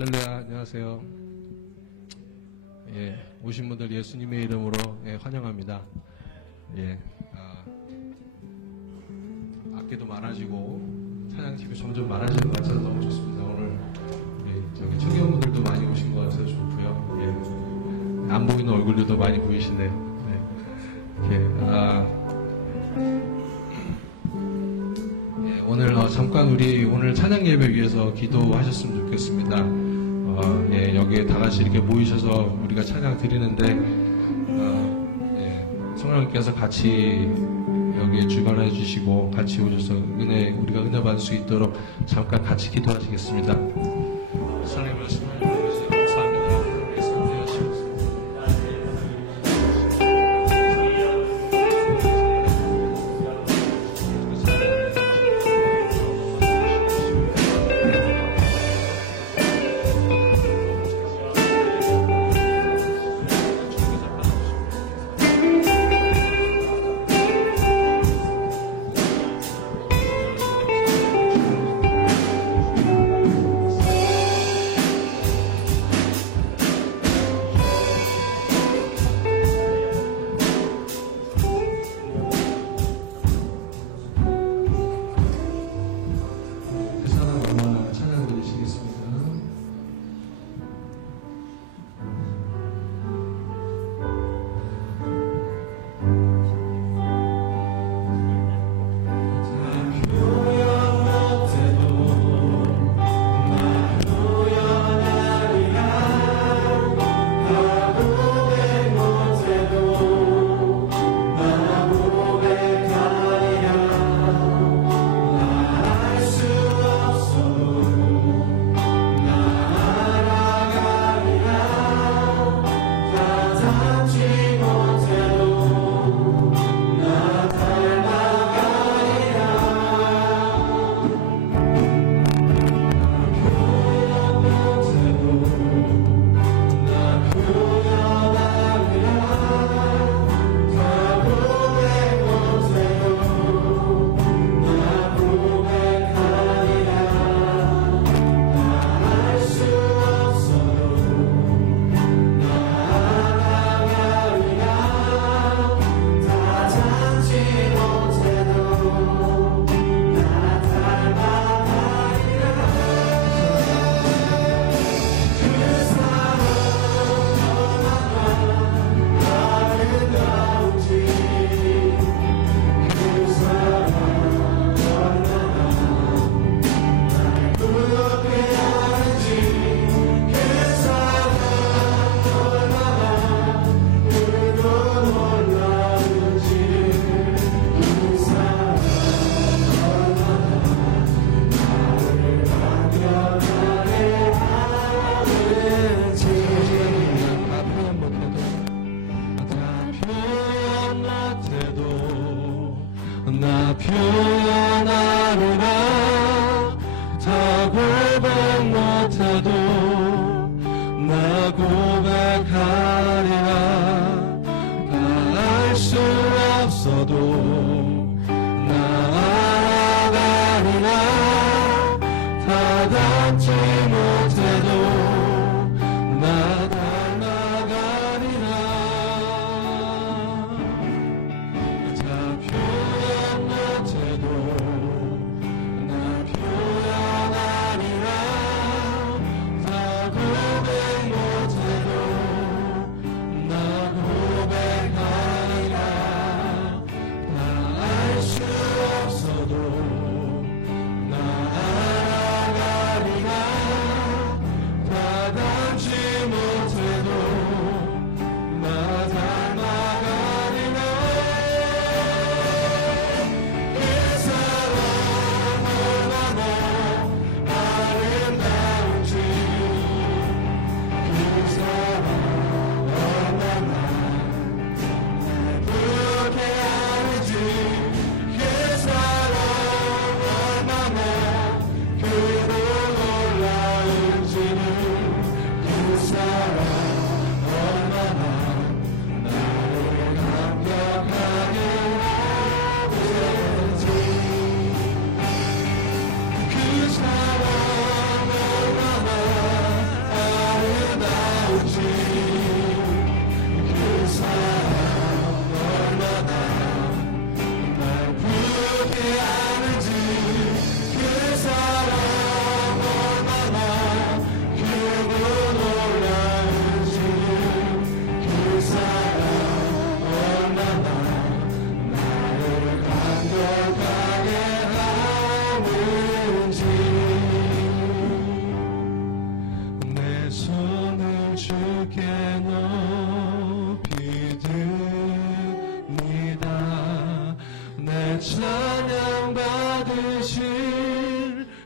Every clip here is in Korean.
할렐루야, 안녕하세요. 예, 오신 분들 예수님의 이름으로 환영합니다. 예, 악기도 많아지고 찬양팀이 점점 많아지는 것 같아서 너무 좋습니다. 오늘 저기 청년분들도 많이 오신 것 같아서 좋고요. 예, 안 보이는 얼굴들도 많이 보이시네요. 예, 오늘 잠깐 우리 오늘 찬양 예배 위해서 기도하셨으면 좋겠습니다. 예, 여기에 다 같이 이렇게 모이셔서 우리가 찬양 드리는데 성령님께서 같이 여기에 주관해 주시고 같이 오셔서 우리가 은혜 받을 수 있도록 잠깐 같이 기도하시겠습니다. 하나님 말씀을 보내주셔서 감사합니다. 예수님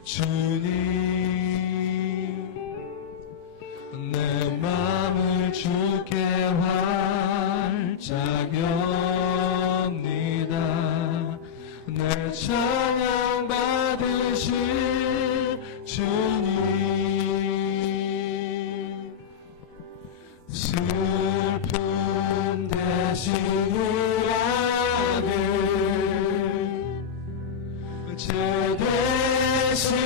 주님 내 마음을 주께 활짝 엽니다. 내 찬양 받으실 주님 슬픔 대신 의학을 제 대신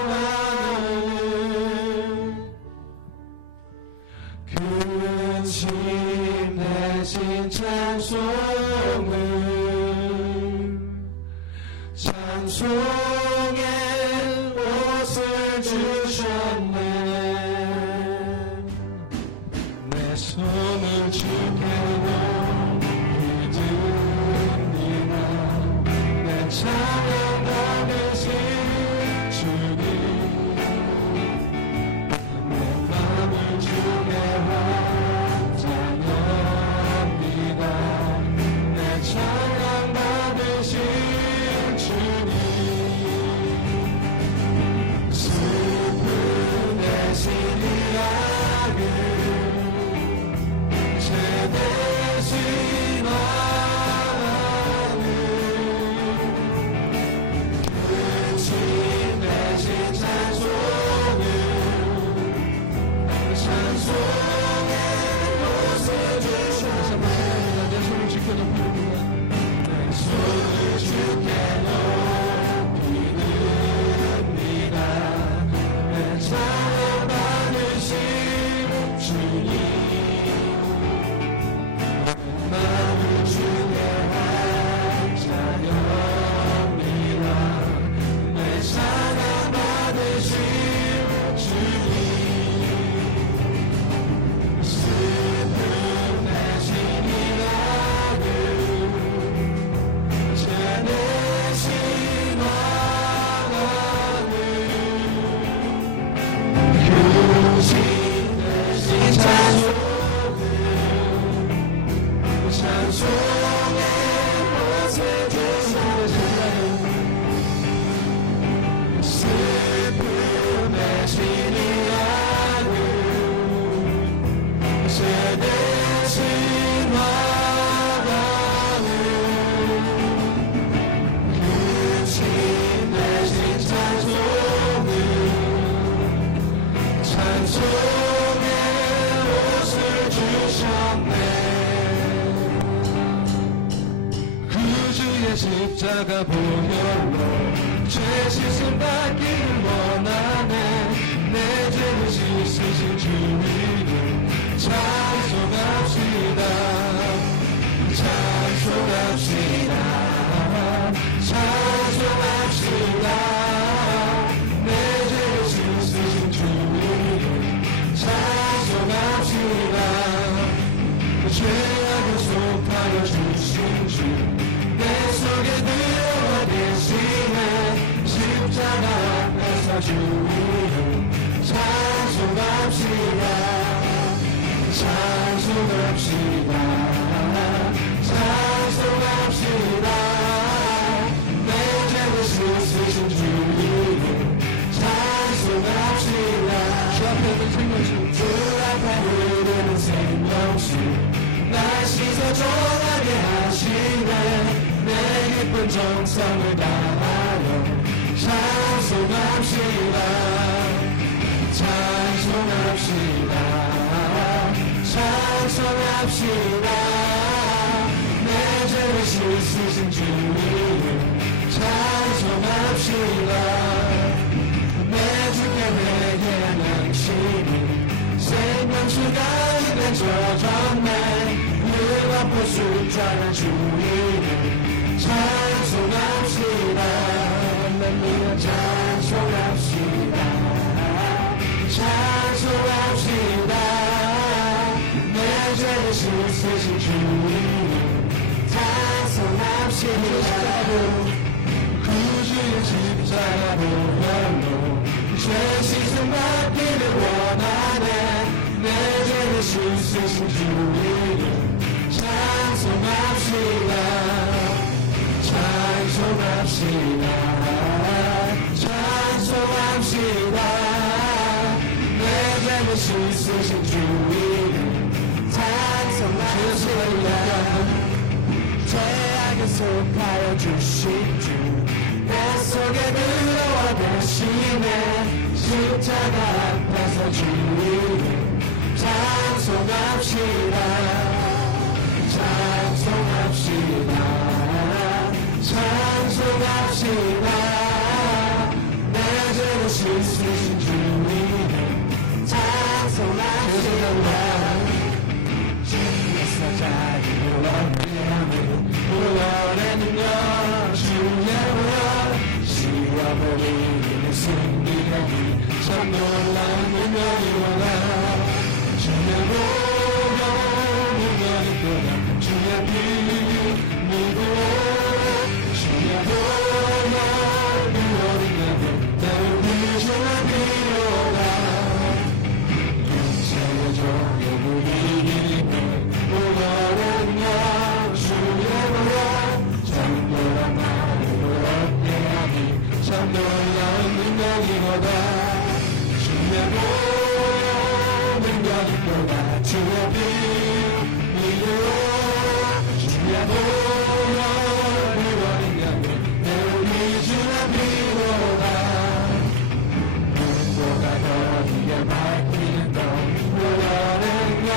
화하는 근심 대신 찬송을 찬송의 옷을 주셨네. 내 손을 주께 높이드립니다. 내 찬양 받으신 주님 내 마음을 주께 활짝 엽니다. 내 찬양 받으신 주님 슬픔 대신 의학을 제 대신 화하는 근심 대신 찬송을 찬송의 옷을 주셨네. 내 손을 주께 높이립니다. 내 손을 주께 높이립니다. 내 찬양 받으신 주님 마음을 주께 활짝 엽니다. 내 찬양 받으신 주님 슬픔 대신 의학을 제 대신 화하는 근심 대신 찬송을 찬송의 옷을 주셨네. 슬픔 대신 의학을 제 대신 화하는 근심 대신 찬송을 찬송의 옷을 주셨네. 구주의 십자가 보혈로 죄 씻음 받기를 원하네. 내 죄를 씻으신 주님을 찬송합시다. 찬송합시다. 찬송합시다. 내 죄를 씻으신 주님을 찬송합시다. 죄악을 속하여 주신 주 내 속에 들어와 계시네. 십자가 앞에서 주님을 찬송합시다. 찬송합시다. 찬송합시다. 내 죄를 씻으신 주님을 찬송합시다. 주 앞에 있는 생명수 주 앞에 흐르는 생명수 날 씻어 정하게 하시네. 내 깊은 정성을 다하여 찬송합시다. 찬송합시다. 찬송합시다. 내 죄를 씻으신 주님을 찬송합시다. 내 주께 내게 양식이 생명수가 입에 젖었네. 늘 아픈 숫자는 주님을 찬송합시다. 할렐루야 찬송합시다. 찬송합시다. 내 죄를 씻으신 주님을 찬송합시다. 구주의 십자가 보혈로 죄 씻음 받기를 원하네. 내 죄를 씻으신 주님을 찬송합시다. 찬송합시다. 약속하여 주신 주 내 속에 들어와 대신에 십자가 앞에서 주 이름 찬송합시다 찬송합시다 찬송합시다 내 죄를 씻으신 주 이름 찬송합시다 주께서 자기를 얻게 하는 구원의 능력 주의 보혈 시험을 이기는 승리하니 참 놀라운 능력이로다 주의 보혈 능력이 또다 주의 피 믿고 주의 보혈 구원이냐면 내 우리 주의 피로다 육체의 종의 우리이기는 보혈은요 주의 보혈 정결한 마음으로 얻게 하니 참 놀라운 능력이로다 주의 보혈 능력이 또다 주의 피 믿으로 주의 보혈 구원이냐면 내 우리 주의 피로다 눈보다 더디게 밝히는 것 보혈은요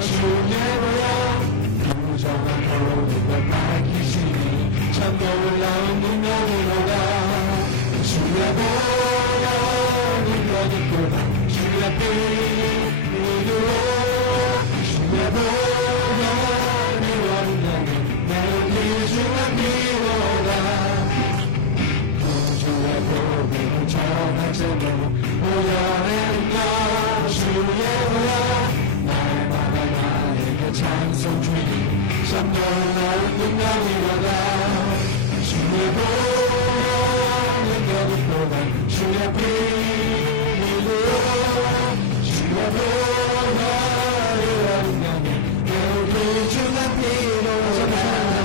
주의 보혈 부정한 모든 걸 밝히시니 참 놀라운 능력이로다 주의 보혈 능력이 또다 주의 피 믿으로 주의 보혈 구원이냐면 내 우리 주의 피로다 구주의 복음을 전할 제목 보혈의 능력 주의 보혈 날마다 나에게 찬송 주니 참 놀라운 능력이로다 주의 보혈 능력이 또다 주의 피 믿으로 주의 보혈 구원이냐면 내 우리 주의 피로다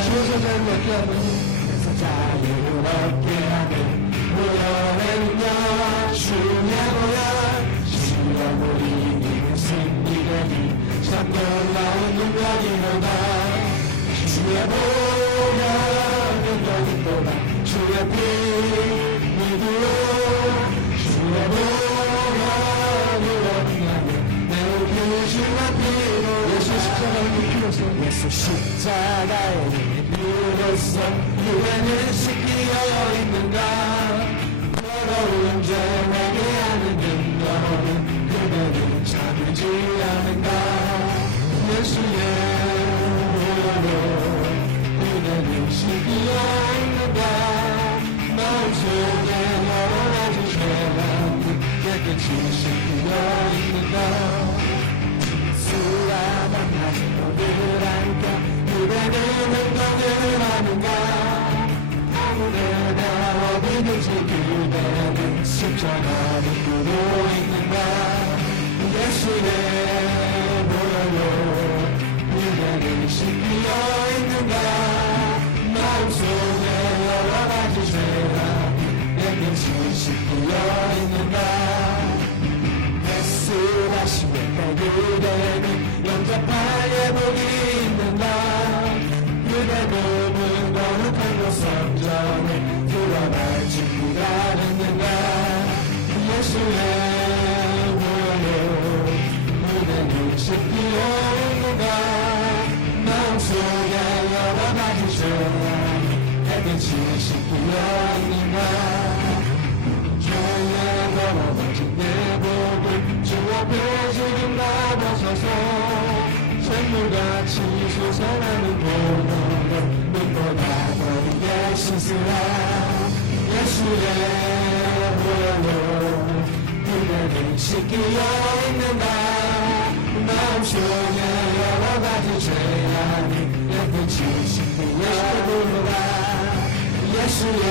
주에서 자유를 얻게 하는 그래서 자유를 얻게 하는 보혈의 능력 주의 보혈 시험을 이기는 승리되니 참 놀라운 능력이로다 주의 보혈 능력이 또다 주의 피 믿으로 주의 보혈 구원이냐면 내 우리 주의 피로 예수 십자가의 피로써 예수 십자가의 피로써 유해는 씻기어 있는가 더러운 죄 내게 하는 너는 그대는 참지 않는가 예수의 보혈로 그대는 씻기어 있는가 마음속에 여러 가지 죄가 깨끗이 씻기어 있는가 수와 만나신 너를 안겨 그대는 행동을 하는가 아무데나 어디든지 그대는 십자가를 꾸고 있는가 예수의 보혈로 그대는 씻기어 있는가 마음속에 여러 가지 죄가 깨끗이 씻기어 있는가 예수하시면 그대는 영접할 예복이 있는가 그대 몸은 거룩한 곳 성전에 드러날 친구가 됐는가 예수의 보혈로 그대는 씻기어 있는가 마음속에 여러 가지 죄가 깨끗이 씻기어 있는가 죄에 더러워진 내 복을 주 앞에 지금 나눠서서 샘물같이 솟아나는 보혈로 눈보다 더디게 씻으라 예수의 보혈로 그대는 씻기어 있는가 마음속에 여러 가지 죄악이 깨끗이 씻기어 있는가 예수의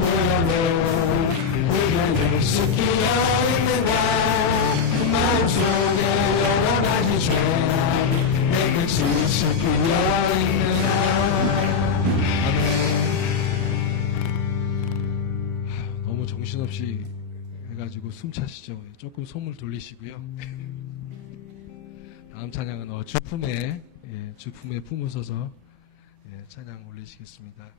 보혈로 그대는 씻기어 있는가 마음속에 여러 가지 죄악이 깨끗이 씻기어 있는가 아멘. 너무 정신없이 해가지고 숨 차시죠. 조금 손을 돌리시고요. 다음 찬양은 주품에 품으셔서 예, 찬양 올리시겠습니다.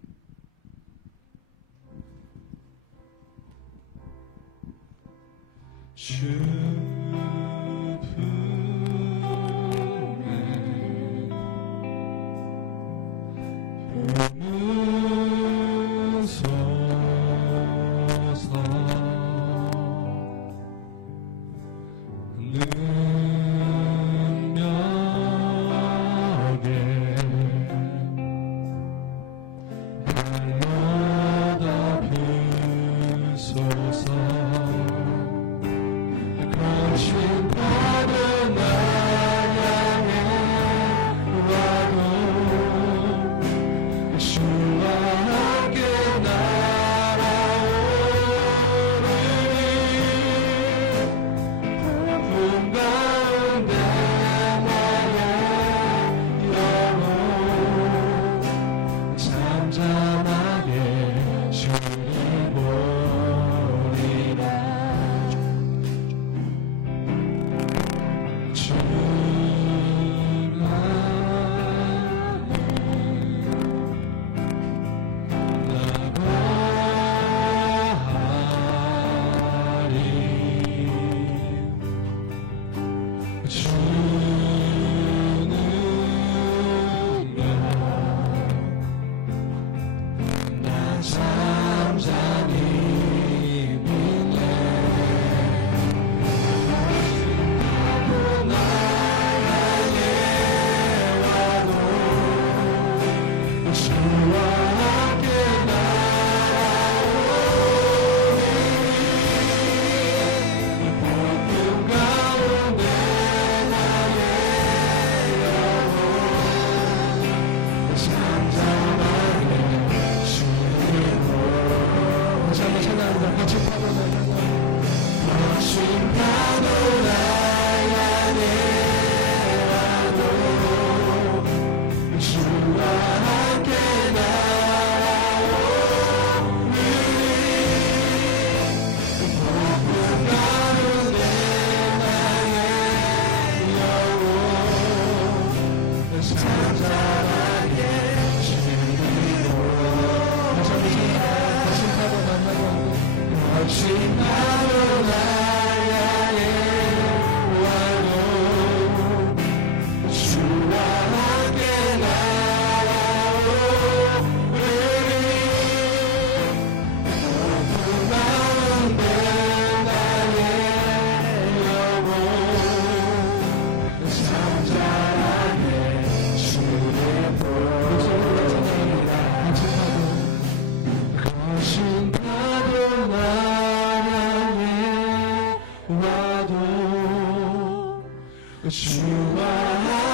주와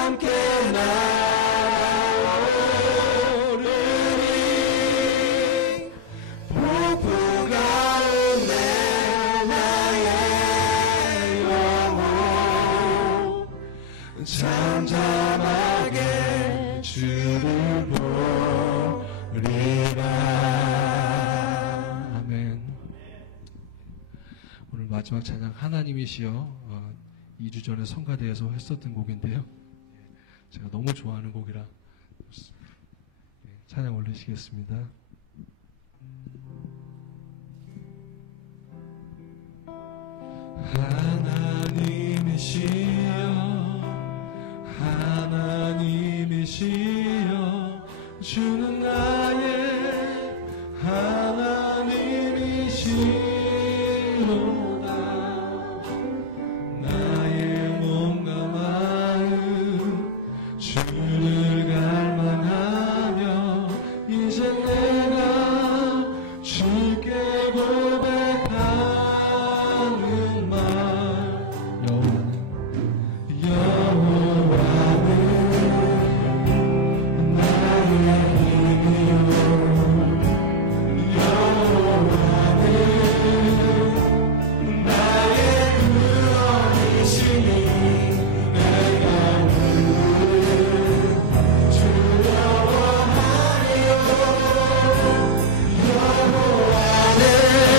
함께 날아오르니 폭풍 가운데 나의 영혼 잠잠하게 주를 보리라. 아멘. 오늘 마지막 찬양 하나님이시여 2주 전에 성가대에서 했었던 곡인데요. 제가 너무 좋아하는 곡이라 찬양 올리시겠습니다. 하나님이시여 주는 나의 하나님이시로다. 나의 몸과 마음 주를 갈망하며 이제 내가 주께 고백하는 말. 여호와는 나의 힘이요 여호와는 나의 구원이시니 내가 누구를 두려워하리요. 여호와는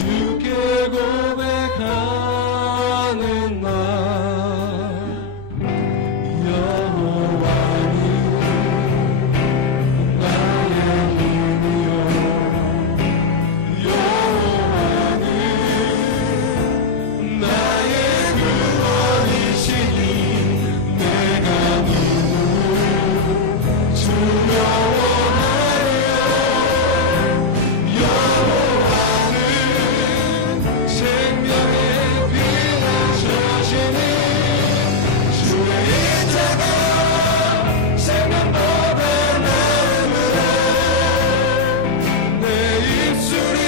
주께 고백하는 날 여호와는 나의 힘이요 여호와는 나의 구원이시니 내가 누구 두려워하려 여호와는 생명의 빛을 셔시니 주의 인자가 생명보다 나음으로 내 입술이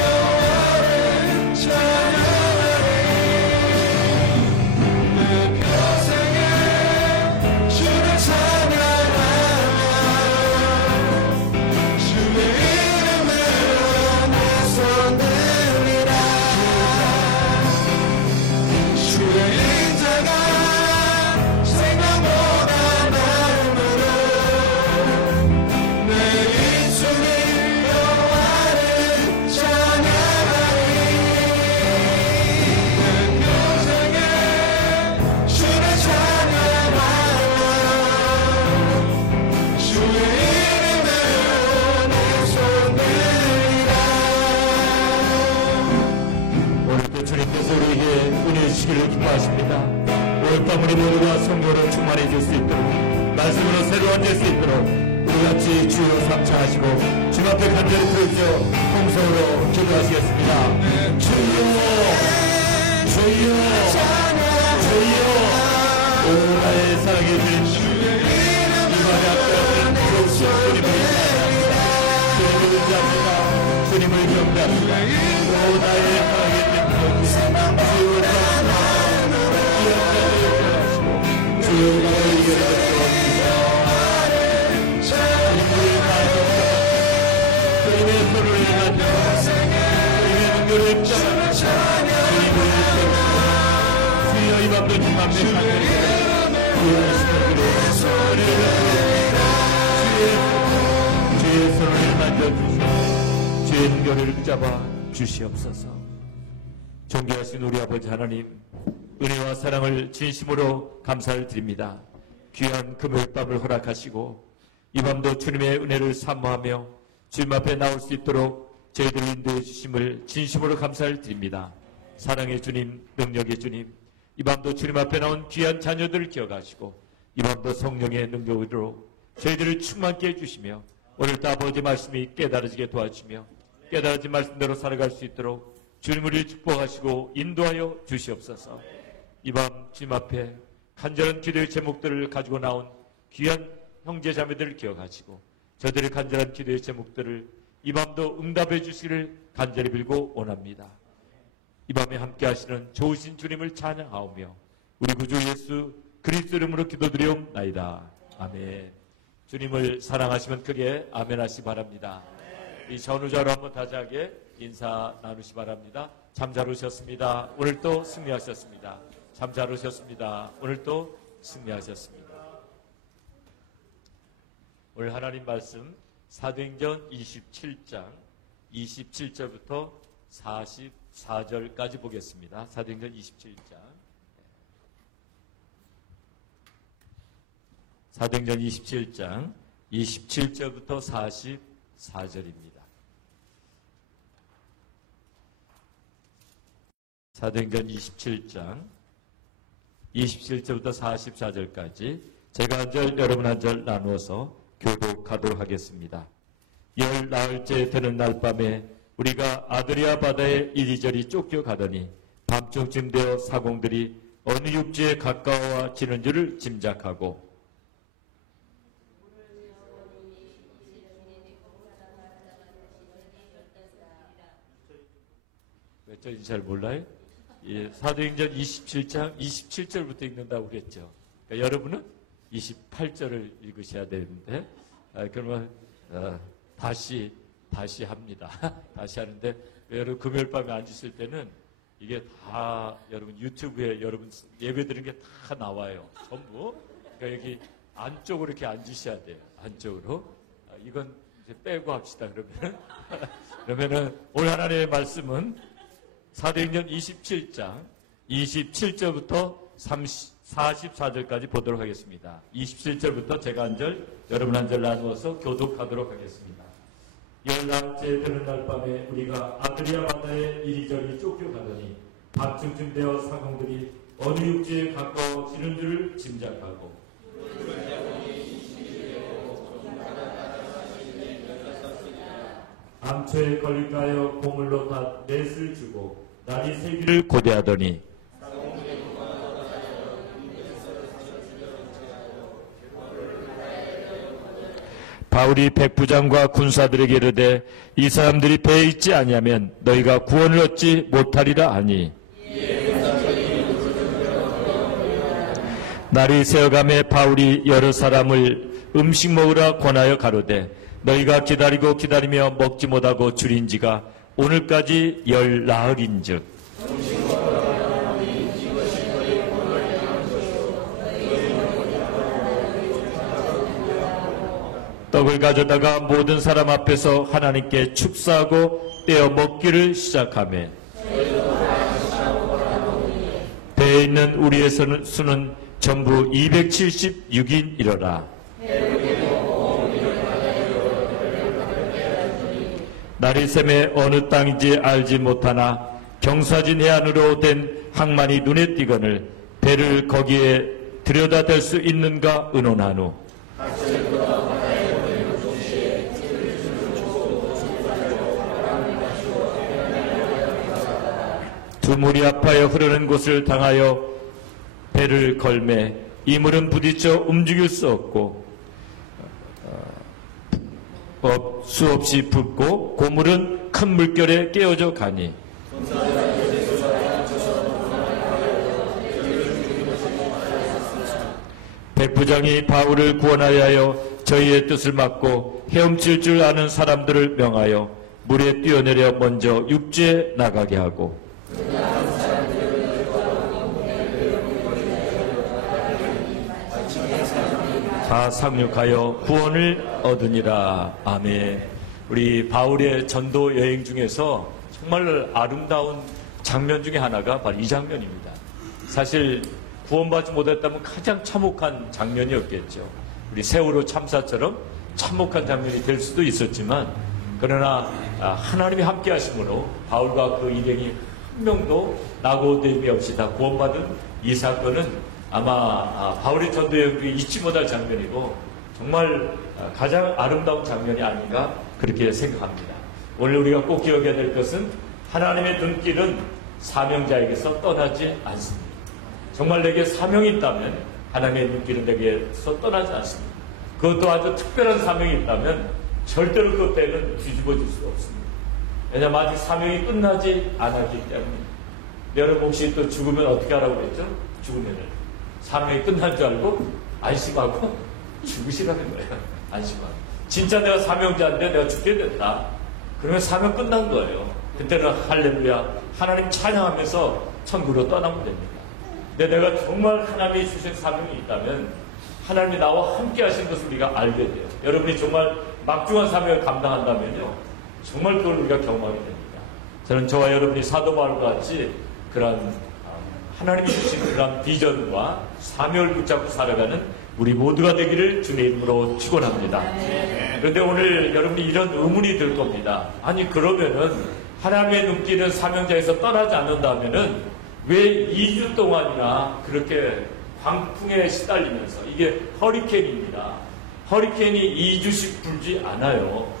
여호와를 찬양하리 내 평생에 주를 찬양하며 주의 이름으로 내 손 들리라 주의 인자가 생명보다 나음으로 내 입술이 여호와를 찬양하리 내 평생에 주를 찬양하며 주의 이름으로 내 손 들리라 오늘도 주님께서 우리에게 은혜 주시기를 기뻐하십니다. 오늘 밤 우리 모두가 성령으로 충만해 줄 수 있도록 말씀으로 새로워질 수 있도록 우리 같이 주여 삼창하시고 주님 앞에 간절히 부르짖어 통성으로 기도하시겠습니다. 주여 주여 주여 오 나의 사랑의 주님 이 밤에 앞에 주옵시오. 주님을 찬양합니다. 주님을 의지합니다. 주님을 경배합니다. 오 나의 사랑의 주님 주여 우리에게 주님의 손을 가지고 주님의 능력을 입장합니다. 주여 이 밤도 주님 앞에 간절히 주의 손을 만져주시고 주의 능력을 붙잡아 주시옵소서. 존귀하신 우리 아버지 하나님, 은혜와 사랑을 진심으로 감사를 드립니다. 귀한 금요일 밤을 허락하시고 이 밤도 주님의 은혜를 사모하며 주님 앞에 나올 수 있도록 저희들을 인도해 주심을 진심으로 감사를 드립니다. 사랑의 주님, 능력의 주님, 이 밤도 주님 앞에 나온 귀한 자녀들을 기억하시고 이 밤도 성령의 능력으로 저희들을 충만케 해주시며 오늘도 아버지 말씀이 깨달아지게 도와주시며 깨달아진 말씀대로 살아갈 수 있도록 주님 우리를 축복하시고 인도하여 주시옵소서. 이 밤 주님 앞에 간절한 기도의 제목들을 가지고 나온 귀한 형제 자매들을 기억하시고 저들의 간절한 기도의 제목들을 이 밤도 응답해 주시기를 간절히 빌고 원합니다. 이 밤에 함께 하시는 좋으신 주님을 찬양하오며 우리 구주 예수 그리스도 이름으로 기도드리옵나이다. 아멘. 주님을 사랑하시면 크게 아멘 하시 바랍니다. 이 전후자로 한번 다자하게 인사 나누시 바랍니다. 참 잘 오셨습니다. 오늘도 승리하셨습니다. 참 잘 오셨습니다. 오늘도 승리하셨습니다. 오늘 하나님 말씀 사도행전 27장 27절부터 44절까지 보겠습니다. 사도행전 27장 사도행전 27장 27절부터 44절입니다. 사도행전 27장 27절부터 44절까지 제가 한 절 여러분 한 절 나누어서 교독하도록 하겠습니다. 열 나흘째 되는 날 밤에 우리가 아드리아 바다에 이리저리 쫓겨가더니 밤중쯤 되어 사공들이 어느 육지에 가까워지는 줄을 짐작하고 왜 저인지 잘 몰라요? 예, 사도행전 27장 27절부터 읽는다고 그랬죠. 그러니까 여러분은 28절을 읽으셔야 되는데 그러면 다시 합니다. 다시 하는데 여러분 금요일 밤에 앉으실 때는 이게 다 여러분 유튜브에 여러분 예배 드린 게 다 나와요. 전부. 그러니까 여기 안쪽으로 이렇게 앉으셔야 돼요. 안쪽으로. 이건 이제 빼고 합시다, 그러면은. 그러면은 오늘 하나님의 말씀은 사도행전 27장 27절부터 44절까지 보도록 하겠습니다. 27절부터 제가 한 절, 여러분 한 절 나누어서 교독하도록 하겠습니다. 열날째 되는 날 밤에 우리가 아드리아 바다에 이리저리 쫓겨가더니 밤중쯤 되어 상공들이 어느 육지에 가까워지는 줄을 짐작하고 암초에 걸릴까 하여 고물로 다 넷을 주고 날이 새기를 고대하더니 바울이 백부장과 군사들에게 이르되 이 사람들이 배에 있지 아니하면 너희가 구원을 얻지 못하리라 하니 날이 새어가매 바울이 여러 사람을 음식 먹으라 권하여 가로되 너희가 기다리고 기다리며 먹지 못하고 줄인 지가 오늘까지 열 나흘인즉 떡을 가져다가 모든 사람 앞에서 하나님께 축사하고 떼어 먹기를 시작하며 배에 있는 우리의 수는 전부 276인이로라. 날이 새매 어느 땅인지 알지 못하나 경사진 해안으로 된 항만이 눈에 띄거늘 배를 거기에 들여다댈 수 있는가 의논한 후 두 물이 아파여 흐르는 곳을 당하여 배를 걸매 이물은 부딪혀 움직일 수 없고 수없이 붓고 고물은 큰 물결에 깨어져 가니 백부장이 바울을 구원하여 하여 저희의 뜻을 막고 헤엄칠 줄 아는 사람들을 명하여 물에 뛰어내려 먼저 육지에 나가게 하고 다 상륙하여 구원을 얻으니라. 아멘. 우리 바울의 전도 여행 중에서 정말 아름다운 장면 중에 하나가 바로 이 장면입니다. 사실 구원받지 못했다면 가장 참혹한 장면이었겠죠. 우리 세월호 참사처럼 참혹한 장면이 될 수도 있었지만 그러나 하나님이 함께 하심으로 바울과 그 일행이 한 명도 낙오됨이 없이 다 구원받은 이 사건은 아마 바울의 전도 여행 중에 잊지 못할 장면이고 정말 가장 아름다운 장면이 아닌가 그렇게 생각합니다. 오늘 우리가 꼭 기억해야 될 것은 하나님의 눈길은 사명자에게서 떠나지 않습니다. 정말 내게 사명이 있다면 하나님의 눈길은 내게서 떠나지 않습니다. 그것도 아주 특별한 사명이 있다면 절대로 그 배는 뒤집어질 수가 없습니다. 왜냐하면 아직 사명이 끝나지 않았기 때문에. 여러분 혹시 또 죽으면 어떻게 하라고 그랬죠? 죽으면은 사명이 끝난 줄 알고 안심하고 죽으시라는 거예요. 안심하고. 진짜 내가 사명자인데 내가 죽게 됐다. 그러면 사명 끝난 거예요. 그때는 할렐루야 하나님 찬양하면서 천국으로 떠나면 됩니다. 근데 내가 정말 하나님이 주신 사명이 있다면 하나님이 나와 함께 하신 것을 우리가 알게 돼요. 여러분이 정말 막중한 사명을 감당한다면요 정말 그걸 우리가 경험하게 됩니다. 저는 저와 여러분이 사도 바울과 같이 그런 하나님이 주신 그런 비전과 사명을 붙잡고 살아가는 우리 모두가 되기를 주의 이름으로 축원합니다. 그런데 오늘 여러분이 이런 의문이 들 겁니다. 아니 그러면은 하나님의 눈길은 사명자에서 떠나지 않는다면은 왜 2주 동안이나 그렇게 광풍에 시달리면서 이게 허리케인입니다. 허리케인이 2주씩 불지 않아요.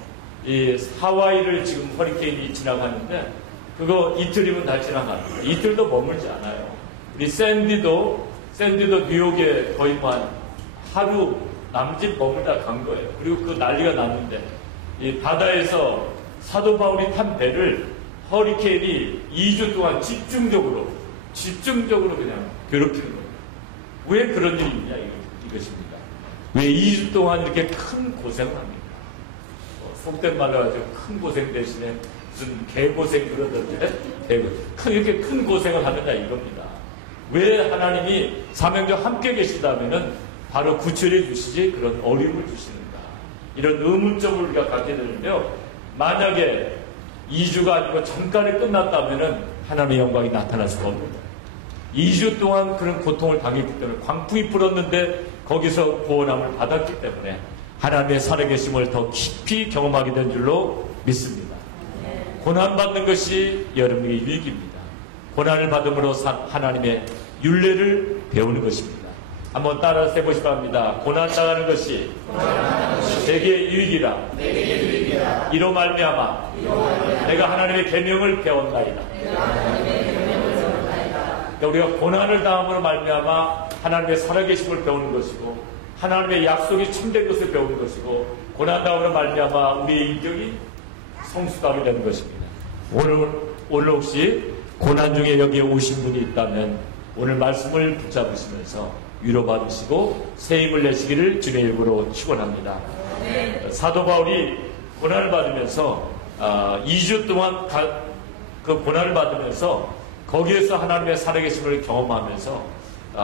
이 하와이를 지금 허리케인이 지나가는데 그거 이틀이면 다 지나갑니다. 이틀도 머물지 않아요. 우리 샌디도 뉴욕에 거의 한 하루 남짓 머물다 간 거예요. 그리고 그 난리가 났는데 이 바다에서 사도 바울이 탄 배를 허리케인이 2주 동안 집중적으로 그냥 괴롭히는 거예요. 왜 그런 일이 있냐 이것입니다. 왜 2주 동안 이렇게 큰 고생을 합니까? 속된 말로 하죠. 큰 고생 대신에 무슨 개고생 그러던데 이렇게 큰 고생을 하느냐 이겁니다. 왜 하나님이 사명자와 함께 계시다면은 바로 구출해 주시지 그런 어려움을 주시는가. 이런 의문점을 우리가 갖게 되는데요. 만약에 2주가 아니고 잠깐에 끝났다면은 하나님의 영광이 나타날 수가 없습니다. 2주 동안 그런 고통을 당했기 때문에 광풍이 불었는데 거기서 구원함을 받았기 때문에 하나님의 살아계심을 더 깊이 경험하게 된 줄로 믿습니다. 고난받는 것이 여러분의 유익입니다. 고난을 받음으로 하나님의 윤례를 배우는 것입니다. 한번 따라서 해보시기 바랍니다. 고난당하는 것이 내게 유익이라. 이로 말미암아 내가 하나님의 계명을 배웠나이다. 우리가 고난을 당함으로 말미암아 하나님의 살아계심을 배우는 것이고 하나님의 약속이 참된 것을 배우는 것이고 고난당함으로 말미암아 우리의 인격이 성숙하게 되는 것입니다. 오늘 혹시 고난 중에 여기에 오신 분이 있다면 오늘 말씀을 붙잡으시면서 위로받으시고 새 힘을 내시기를 주님의 이름으로 축원합니다. 사도 바울이 고난을 받으면서 2주 동안 그 고난을 받으면서 거기에서 하나님의 살아계심을 경험하면서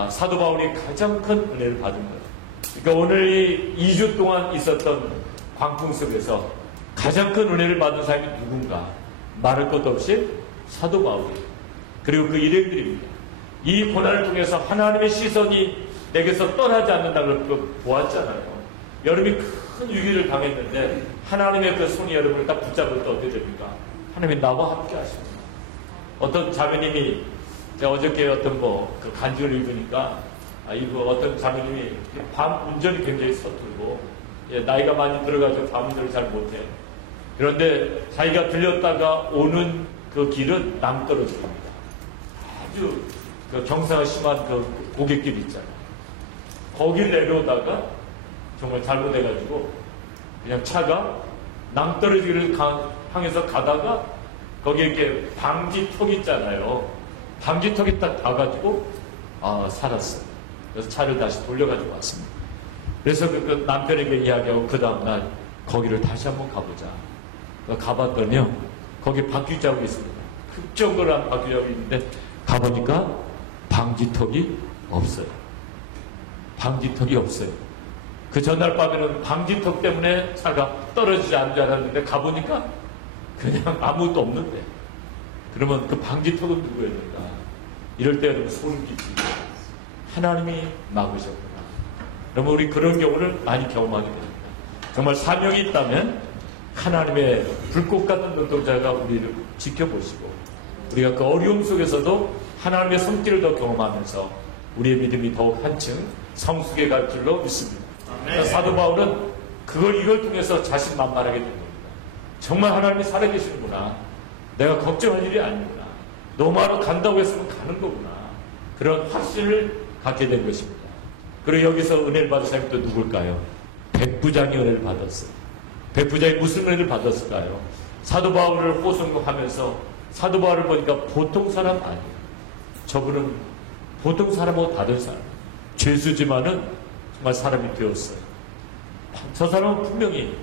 사도 바울이 가장 큰 은혜를 받은 거예요. 그러니까 오늘 이 2주 동안 있었던 광풍 속에서 가장 큰 은혜를 받은 사람이 누군가 말할 것도 없이 사도 바울이 그리고 그 일행들입니다. 이 고난을 통해서 하나님의 시선이 내게서 떠나지 않는다는 걸 보았잖아요. 여러분이 큰 위기를 당했는데 하나님의 그 손이 여러분을 딱 붙잡을 때 어떻게 됩니까? 하나님이 나와 함께 하십니다. 어떤 자매님이 제가 어저께 어떤 그 간증을 읽으니까 이거 어떤 자매님이 밤 운전이 굉장히 서툴고 나이가 많이 들어가서 밤 운전을 잘 못해요. 그런데 자기가 들렸다가 오는 그 길은 낭떠러지입니다. 아주 그 경사가 심한 그 고갯길 있잖아요. 거길 내려오다가 정말 잘못해가지고 그냥 차가 낭떠러지를 향해서 가다가 거기에 이렇게 방지턱 있잖아요. 방지턱이 딱 닿아가지고 살았어요. 그래서 차를 다시 돌려가지고 왔습니다. 그래서 그 남편에게 이야기하고 그 다음날 거기를 다시 한번 가보자. 가봤더니요. 거기 바퀴 자국이 있습니다. 흡정거한 바퀴 자국이 있는데 가보니까 방지턱이 없어요. 방지턱이 없어요. 그 전날 밤에는 방지턱 때문에 차가 떨어지지 않는 줄 알았는데 가보니까 그냥 아무것도 없는데 그러면 그 방지턱은 누구였는가? 이럴 때 여러분 소름 끼치고 하나님이 막으셨구나. 그러면 우리 그런 경우를 많이 경험하게 됩니다. 정말 사명이 있다면 하나님의 불꽃 같은 눈동자가 우리를 지켜보시고 우리가 그 어려움 속에서도 하나님의 손길을 더 경험하면서 우리의 믿음이 더욱 한층 성숙해 갈 줄로 믿습니다. 사도 바울은 이걸 통해서 자신만만하게 된 겁니다. 정말 하나님이 살아계시는구나. 내가 걱정할 일이 아니구나. 로마로 간다고 했으면 가는 거구나. 그런 확신을 갖게 된 것입니다. 그리고 여기서 은혜를 받은 사람이 또 누굴까요? 백부장이 은혜를 받았어요. 백부장이 무슨 은혜를 받았을까요? 사도 바울을 호송하면서 사도 바울을 보니까 보통 사람 아니에요. 저분은 보통 사람하고 다른 사람. 죄수지만은 정말 사람이 되었어요. 저 사람은 분명히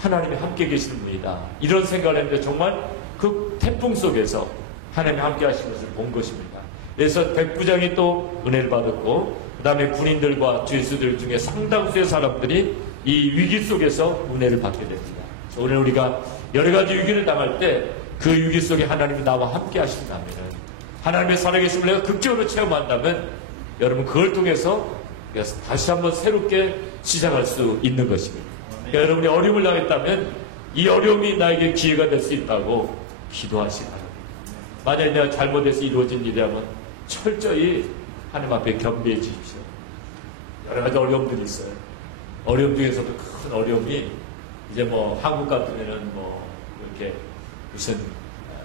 하나님이 함께 계시는 분이다. 이런 생각을 했는데 정말 그 태풍 속에서 하나님이 함께 하신 것을 본 것입니다. 그래서 백부장이 또 은혜를 받았고 그 다음에 군인들과 죄수들 중에 상당수의 사람들이 이 위기 속에서 은혜를 받게 됩니다. 오늘 우리가 여러 가지 위기를 당할 때 그 위기 속에 하나님이 나와 함께 하신다면 하나님의 살아계심을 내가 극적으로 체험한다면 여러분 그걸 통해서 다시 한번 새롭게 시작할 수 있는 것입니다. 그러니까 여러분이 어려움을 당했다면 이 어려움이 나에게 기회가 될 수 있다고 기도하시기 바랍니다. 만약에 내가 잘못해서 이루어진 일이라면 철저히 하나님 앞에 겸비해지십시오. 여러 가지 어려움들이 있어요. 어려움 중에서도 큰 어려움이 이제 한국 같으면은 이렇게 무슨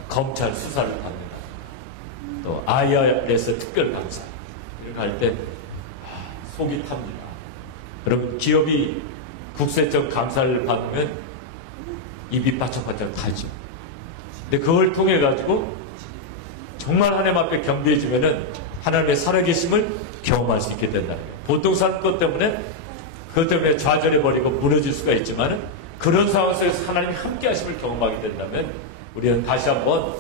검찰 수사를 받는다. 또 IRS 특별감사 이렇게 할 때 속이 탑니다. 여러분 기업이 국세청 감사를 받으면 입이 바짝바짝 타죠. 근데 그걸 통해 가지고 정말 하나님 앞에 겸비해지면은 하나님의 살아계심을 경험할 수 있게 된다. 보통 사람 그것 때문에 좌절해버리고 무너질 수가 있지만 그런 상황 속에서 하나님이 함께 하심을 경험하게 된다면 우리는 다시 한번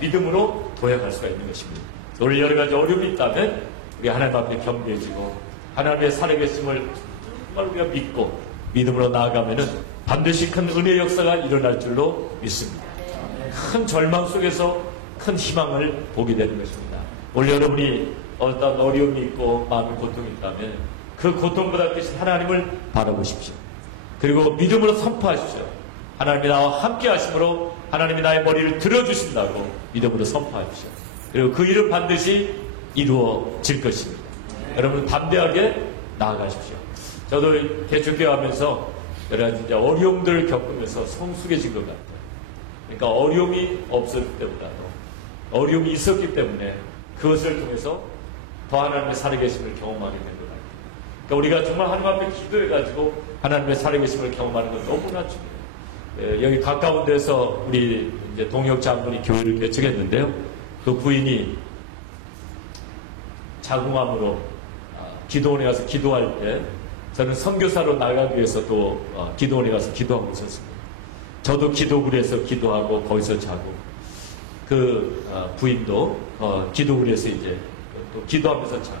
믿음으로 도약할 수가 있는 것입니다. 오늘 여러 가지 어려움이 있다면 우리 하나님 앞에 겸비해지고 하나님의 살아계심을 정말 우리가 믿고 믿음으로 나아가면은 반드시 큰 은혜의 역사가 일어날 줄로 믿습니다. 큰 절망 속에서 큰 희망을 보게 되는 것입니다. 오늘 여러분이 어떤 어려움이 있고 마음의 고통이 있다면 그 고통보다 크신 하나님을 바라보십시오. 그리고 믿음으로 선포하십시오. 하나님이 나와 함께 하심으로 하나님이 나의 머리를 들어주신다고 믿음으로 선포하십시오. 그리고 그 일은 반드시 이루어질 것입니다. 여러분 담대하게 나아가십시오. 저도 개척교회 하면서 여러 가지 이제 어려움들을 겪으면서 성숙해진 것 같아요. 그러니까 어려움이 없었기 때보다도 어려움이 있었기 때문에 그것을 통해서 더 하나님의 살아계심을 경험하게 된 것 같아요. 그러니까 우리가 정말 하나님 앞에 기도해가지고 하나님의 살아계심을 경험하는 건 너무나 중요해요. 여기 가까운 데서 우리 이제 동역 장군이 교회를 개척했는데요. 그 부인이 자궁암으로 기도원에 가서 기도할 때 저는 선교사로 나가기 위해서 또 기도원에 가서 기도하고 있었습니다. 저도 기도굴에서 기도하고 거기서 자고 그 부인도 기도굴에서 이제 또 기도하면서 자고.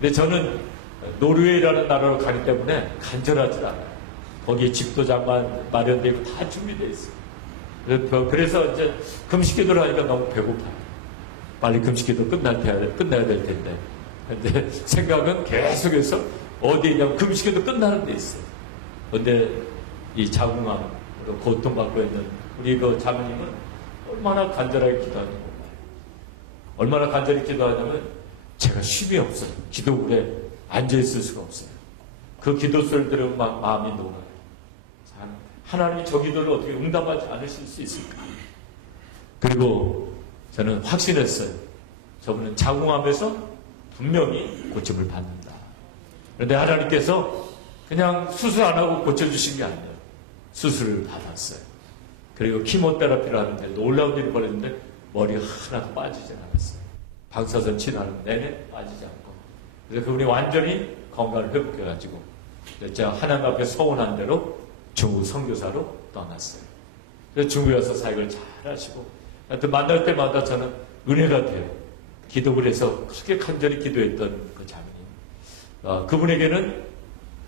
근데 저는 노르웨이라는 나라로 가기 때문에 간절하지 않아요. 거기에 집도 장만 마련되어 있고 다 준비되어 있어요. 그래서 이제 금식기도를 하니까 너무 배고파요. 빨리 금식기도 끝나야 될 텐데. 근데 생각은 계속해서 어디에 있냐면 금식기도 끝나는 데 있어요. 근데 이 자궁암으로 고통받고 있는 우리 그 자매님은 얼마나 간절하게 기도하냐고. 얼마나 간절히 기도하냐면 제가 쉼이 없어요. 기도굴에 앉아있을 수가 없어요. 그 기도소리를 들으면 막 마음이 녹아요. 하나님이 저 기도를 어떻게 응답하지 않으실 수 있을까? 그리고 저는 확신했어요. 저분은 자궁암에서 분명히 고침을 받는다. 그런데 하나님께서 그냥 수술 안 하고 고쳐주신 게 아니에요. 수술을 받았어요. 그리고 키모테라피를 하는데 놀라운 일이 벌어졌는데 머리가 하나도 빠지지 않았어요. 방사선 치료하는 내내 빠지지 않고. 그래서 그분이 완전히 건강을 회복해가지고 제가 하나님 앞에 서원한 대로 중국 선교사로 떠났어요. 그래서 중국에 와서 사역을 잘 하시고 하여튼 만날 때마다 저는 은혜가 돼요. 기도를 해서 그렇게 간절히 기도했던 그 자매님. 그분에게는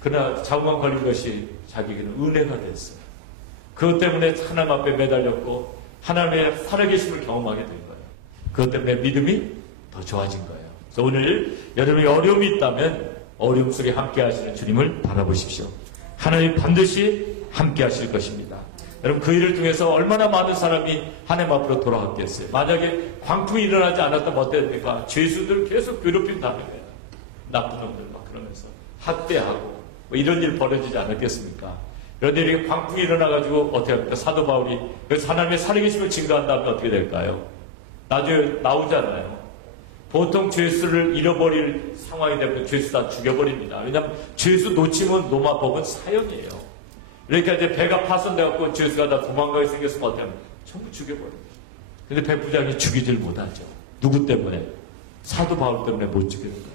그러나 자궁암 걸린 것이 자기에게는 은혜가 됐어요. 그것 때문에 하나님 앞에 매달렸고 하나님의 살아계심을 경험하게 된 거예요. 그것 때문에 믿음이 더 좋아진 거예요. 그래서 오늘 여러분이 어려움이 있다면 어려움 속에 함께 하시는 주님을 바라보십시오. 하나님 반드시 함께 하실 것입니다. 여러분 그 일을 통해서 얼마나 많은 사람이 하나님 앞으로 돌아갔겠어요. 만약에 광풍이 일어나지 않았다면 어떻게 됩니까? 죄수들 계속 괴롭힌다는 거예요. 나쁜 놈들 막 그러면서 학대하고 뭐 이런 일 벌어지지 않았겠습니까? 그런데 이렇게 광풍이 일어나가지고 어떻게 합니까? 사도 바울이 그래서 하나님의 살아계심을 증거한다면 어떻게 될까요? 나중에 나오잖아요. 보통 죄수를 잃어버릴 상황이 되면 죄수 다 죽여버립니다. 왜냐하면 죄수 놓치면 로마법은 사형이에요. 그러니까 이제 배가 파손돼갖고 죄수가 다 도망가게 생겼으면 어떻게 하면 전부 죽여버립니다. 근데 백부장이 죽이질 못하죠. 누구 때문에? 사도 바울 때문에 못 죽이는 거예요.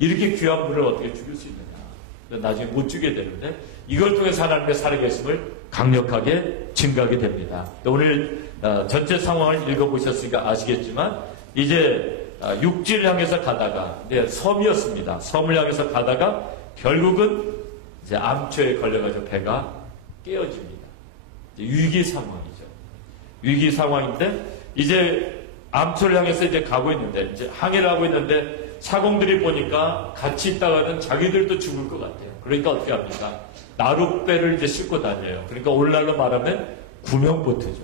이렇게 귀한 분을 어떻게 죽일 수 있느냐. 나중에 못 죽게 되는데 이걸 통해서 하나님의 살아계심을 강력하게 증가하게 됩니다. 오늘 전체 상황을 읽어보셨으니까 아시겠지만 이제 육지를 향해서 가다가 섬이었습니다. 섬을 향해서 가다가 결국은 이제 암초에 걸려가지고 배가 깨어집니다. 위기 상황이죠. 위기 상황인데 이제 암초를 향해서 이제 가고 있는데 이제 항해를 하고 있는데 사공들이 보니까 같이 있다가는 자기들도 죽을 것 같아요. 그러니까 어떻게 합니까? 나룻배를 이제 싣고 다녀요. 그러니까 오늘날로 말하면 구명보트죠.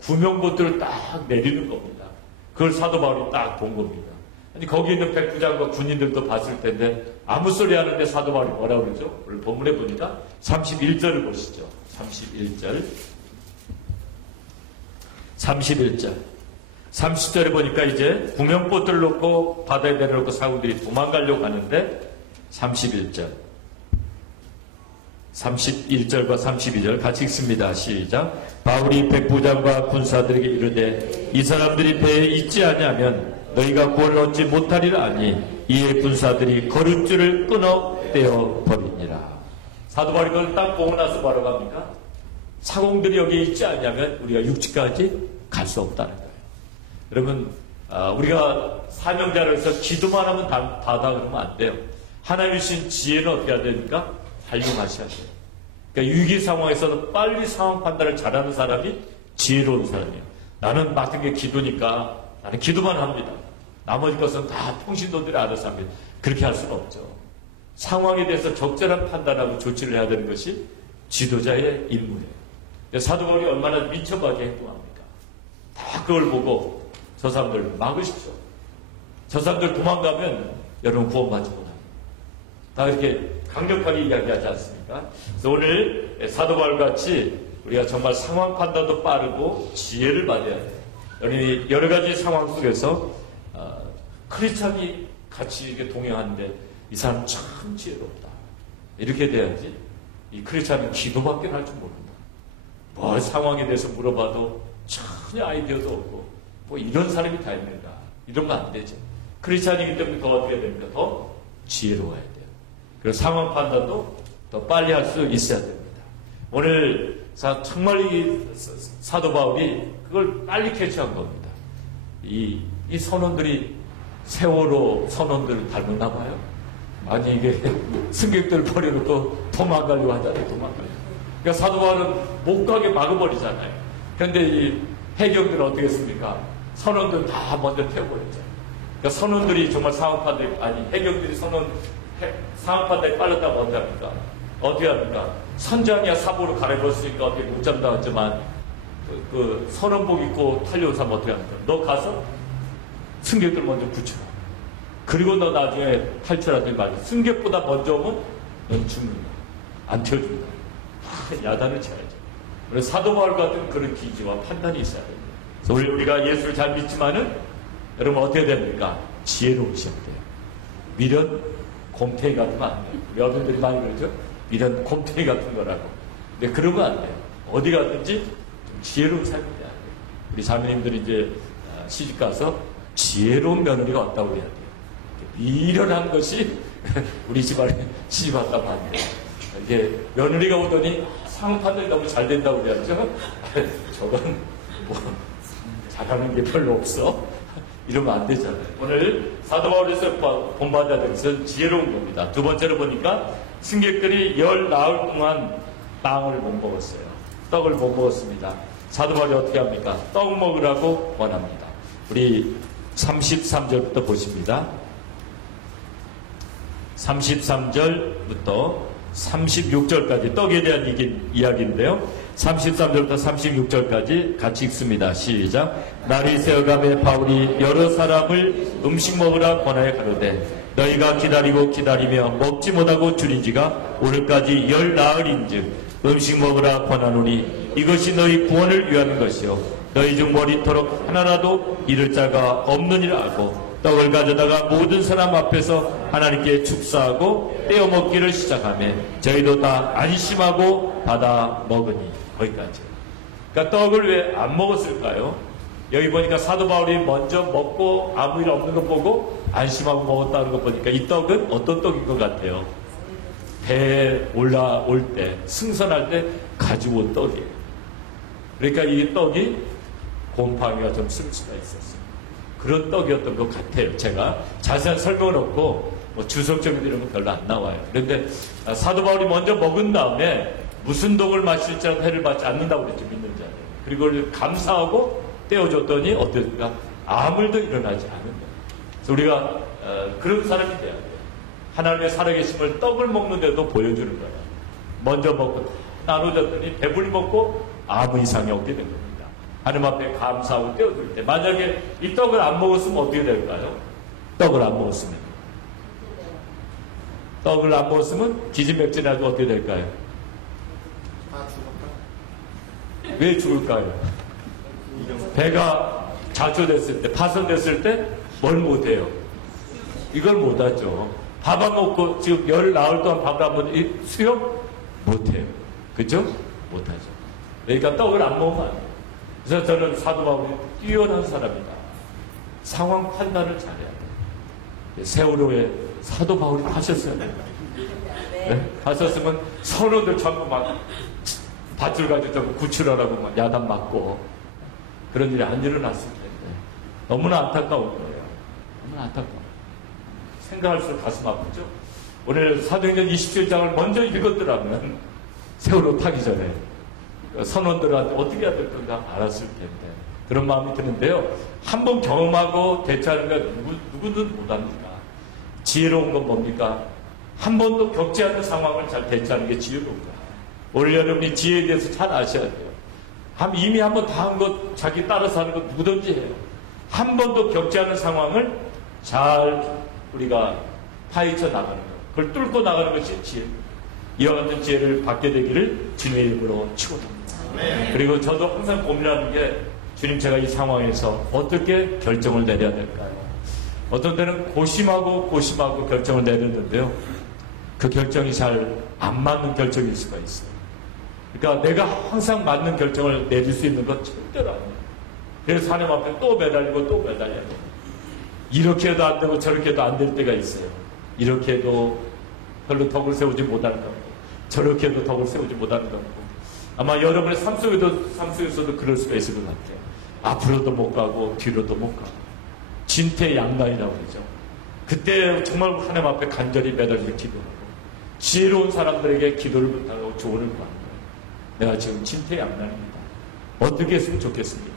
구명보트를 딱 내리는 겁니다. 그걸 사도 바울이 딱 본 겁니다. 아니, 거기 있는 백부장과 군인들도 봤을 텐데 아무 소리 하는데 사도 바울이 뭐라 그러죠? 오늘 본문에 보니까 31절을 보시죠. 31절. 30절에 보니까 이제 구명보트를 놓고 바다에 내려놓고 사람들이 도망가려고 하는데 31절과 32절 같이 읽습니다. 시작. 바울이 백부장과 군사들에게 이르되 이 사람들이 배에 있지 아니하면 너희가 구원을 얻지 못하리라 하니 이에 군사들이 거룻줄을 끊어 떼어 버리니라. 사도 바울이 그걸 딱 보고 나서 뭐라고 합니까? 사공들이 여기에 있지 않냐면 우리가 육지까지 갈 수 없다는 거예요. 여러분 우리가 사명자로서 기도만 하면 다다 그러면 안 돼요. 하나님이 주신 지혜는 어떻게 해야 됩니까? 활용하셔야 돼요. 그러니까 위기 상황에서는 빨리 상황 판단을 잘하는 사람이 지혜로운 사람이에요. 나는 맡은 게 기도니까 나는 기도만 합니다. 나머지 것은 다 통신도들이 알아서 합니다. 그렇게 할 수는 없죠. 상황에 대해서 적절한 판단하고 조치를 해야 되는 것이 지도자의 임무예요. 사도 바울이 얼마나 미쳐가게 행동합니까? 다 그걸 보고 저 사람들 막으십시오. 저 사람들 도망가면 여러분 구원받지 못합니다. 다 이렇게 강력하게 이야기하지 않습니까? 그래서 오늘 사도 바울 같이 우리가 정말 상황 판단도 빠르고 지혜를 받아야 돼요. 여러 가지 상황 속에서 크리스찬이 같이 이렇게 동행하는데 이 사람 참 지혜롭다. 이렇게 돼야지. 이 크리스찬은 기도밖에 할 줄 모른다. 뭐 상황에 대해서 물어봐도 전혀 아이디어도 없고 뭐 이런 사람이 다 있는가. 이러면 안 되죠. 크리스찬이기 때문에 더 어떻게 됩니까? 더 지혜로워야 돼요. 그래서 상황 판단도 더 빨리 할 수 있어야 됩니다. 오늘 정말 이 사도 바울이 그걸 빨리 캐치한 겁니다. 이 선원들이 세월호 선원들을 닮았나 봐요. 아니 이게 승객들 버려놓고 도망가려고 하잖아요. 도망가려고. 그러니까 사도 바울은 못 가게 막아버리잖아요. 그런데 이 해경들은 어떻게 했습니까? 선원들 다 먼저 태워버렸잖아요. 그러니까 선원들이 정말 상황 판단이 해경들이 상황 판단이 빨랐다고 어떻게 합니까? 어떻게 합니까? 선장이야 사고로 갈아입었으니까 어떻게 못 잡나왔지만 그 선원복 입고 탈려온 사람 어떻게 합니까? 너 가서 승객들 먼저 붙여라. 그리고 너 나중에 탈출하더니 말이야. 승객보다 먼저 오면 넌 죽는다. 안 태워준다. 야단을 쳐야죠. 그래서 사도 바울 같은 그런 기지와 판단이 있어야 됩니다. 그래서 우리가 예수를 잘 믿지만은 여러분 어떻게 됩니까? 지혜로우셔야 돼요. 미련 곰탱이 같으면 안 돼요. 우리 어른들이 많이 그러죠? 미련 곰탱이 같은 거라고. 근데 그러면 안 돼요. 어디 가든지 좀 지혜로운 삶이 돼야 돼요. 우리 자매님들이 이제 시집 가서 지혜로운 며느리가 왔다고 해야 돼요. 미련한 것이 우리 집안에 시집 왔다고 하는데 이게 며느리가 오더니 상황 판단이 너무 잘 된다고 그래야죠. 저건 뭐 잘하는 게 별로 없어. 이러면 안 되잖아요. 오늘 사도 바울에서 본받아야 되는 것은 지혜로운 겁니다. 두 번째로 보니까 승객들이 열 나흘 동안 빵을 못 먹었어요. 떡을 못 먹었습니다. 사도 바울이 어떻게 합니까? 떡 먹으라고 원합니다. 우리 33절부터 보십니다. 33절부터 36절까지 떡에 대한 이야기인데요. 33절부터 36절까지 같이 읽습니다. 시작. 날이 새어가매 바울이 여러 사람을 음식 먹으라 권하여 가로되 너희가 기다리며 먹지 못하고 줄인 지가 오늘까지 열 나흘인즉 음식 먹으라 권하노니 이것이 너희 구원을 위한 것이요 너희 중 머리토록 하나라도 잃을 자가 없느니라 하고 떡을 가져다가 모든 사람 앞에서 하나님께 축사하고 떼어 먹기를 시작하며 저희도 다 안심하고 받아 먹으니. 거기까지. 그러니까 떡을 왜 안 먹었을까요? 여기 보니까 사도 바울이 먼저 먹고 아무 일 없는 거 보고 안심하고 먹었다는 거 보니까 이 떡은 어떤 떡인 것 같아요? 배에 올라올 때 승선할 때 가지고 온 떡이에요. 그러니까 이 떡이 곰팡이가 좀 쓸 수가 있었어요. 그런 떡이었던 것 같아요. 제가 자세한 설명은 없고 뭐 주석적인 이런 건 별로 안 나와요. 그런데 사도 바울이 먼저 먹은 다음에 무슨 떡을 마실지라도 해를 받지 않는다고 그랬죠. 믿는 자는. 그리고 그걸 감사하고 떼어줬더니 어땠습니까? 아무 일도 일어나지 않은 거예요. 그래서 우리가 그런 사람이 돼야 돼요. 하나님의 살아계심을 떡을 먹는데도 보여주는 거예요. 먼저 먹고 나눠줬더니 배불리 먹고 아무 이상이 없게 된 겁니다. 하나님 앞에 감사하고 떼어줄 때 만약에 이 떡을 안 먹었으면 어떻게 될까요? 떡을 안 먹었으면 기진맥진하고 어떻게 될까요? 왜 죽을까요? 배가 자초됐을 때, 파손됐을 때 뭘 못해요? 이걸 못하죠. 밥 안 먹고 지금 열 나흘 동안 밥을 안 먹으면 수영? 못해요. 그죠? 못하죠. 그러니까 떡을 안 먹으면 안 돼요. 그래서 저는 사도 바울이 뛰어난 사람이다. 상황 판단을 잘해야 돼요. 세월호에 사도 바울이 하셨어야 돼요. 네? 하셨으면 선원들 전부 막 밧줄 가지고 구출하라고 막 야단 맞고 그런 일이 안 일어났을 텐데 너무나 안타까운 거예요. 너무나 안타까워요. 생각할수록 가슴 아프죠? 오늘 사도행전 27장을 먼저 읽었더라면 세월호 타기 전에 선원들한테 어떻게 해야 될 건가 알았을 텐데 그런 마음이 드는데요. 한번 경험하고 대처하는 건 누구든 못합니다. 지혜로운 건 뭡니까? 한 번도 겪지 않는 상황을 잘 대처하는 게 지혜로운가. 오늘 여러분이 지혜에 대해서 잘 아셔야 돼요. 이미 한 번 다 한 것 자기 따라서 하는 것 누구든지 해요. 한 번도 겪지 않은 상황을 잘 우리가 파헤쳐 나가는 것, 그걸 뚫고 나가는 것이 지혜. 이와 같은 지혜를 받게 되기를 주님의 이름으로 축원합니다. 그리고 저도 항상 고민하는 게 주님, 제가 이 상황에서 어떻게 결정을 내려야 될까요? 어떤 때는 고심하고 결정을 내렸는데요. 그 결정이 잘 안 맞는 결정일 수가 있어요. 그러니까 내가 항상 맞는 결정을 내릴 수 있는 건 절대로 아니에요. 그래서 하나님 앞에 또 매달리고 매달려야 돼요. 이렇게 해도 안 되고 저렇게 해도 안 될 때가 있어요. 이렇게 해도 별로 덕을 세우지 못하는 것 같고 저렇게 해도 덕을 세우지 못하는 것 같고 아마 여러분의 삶 속에서도 그럴 수가 있을 것 같아요. 앞으로도 못 가고 뒤로도 못 가고 진퇴양난이라고 그러죠. 그때 정말 하나님 앞에 간절히 매달려 기도하고 지혜로운 사람들에게 기도를 부탁하고 조언을 구하는 거예요. 내가 지금 진퇴양난입니다. 어떻게 했으면 좋겠습니까?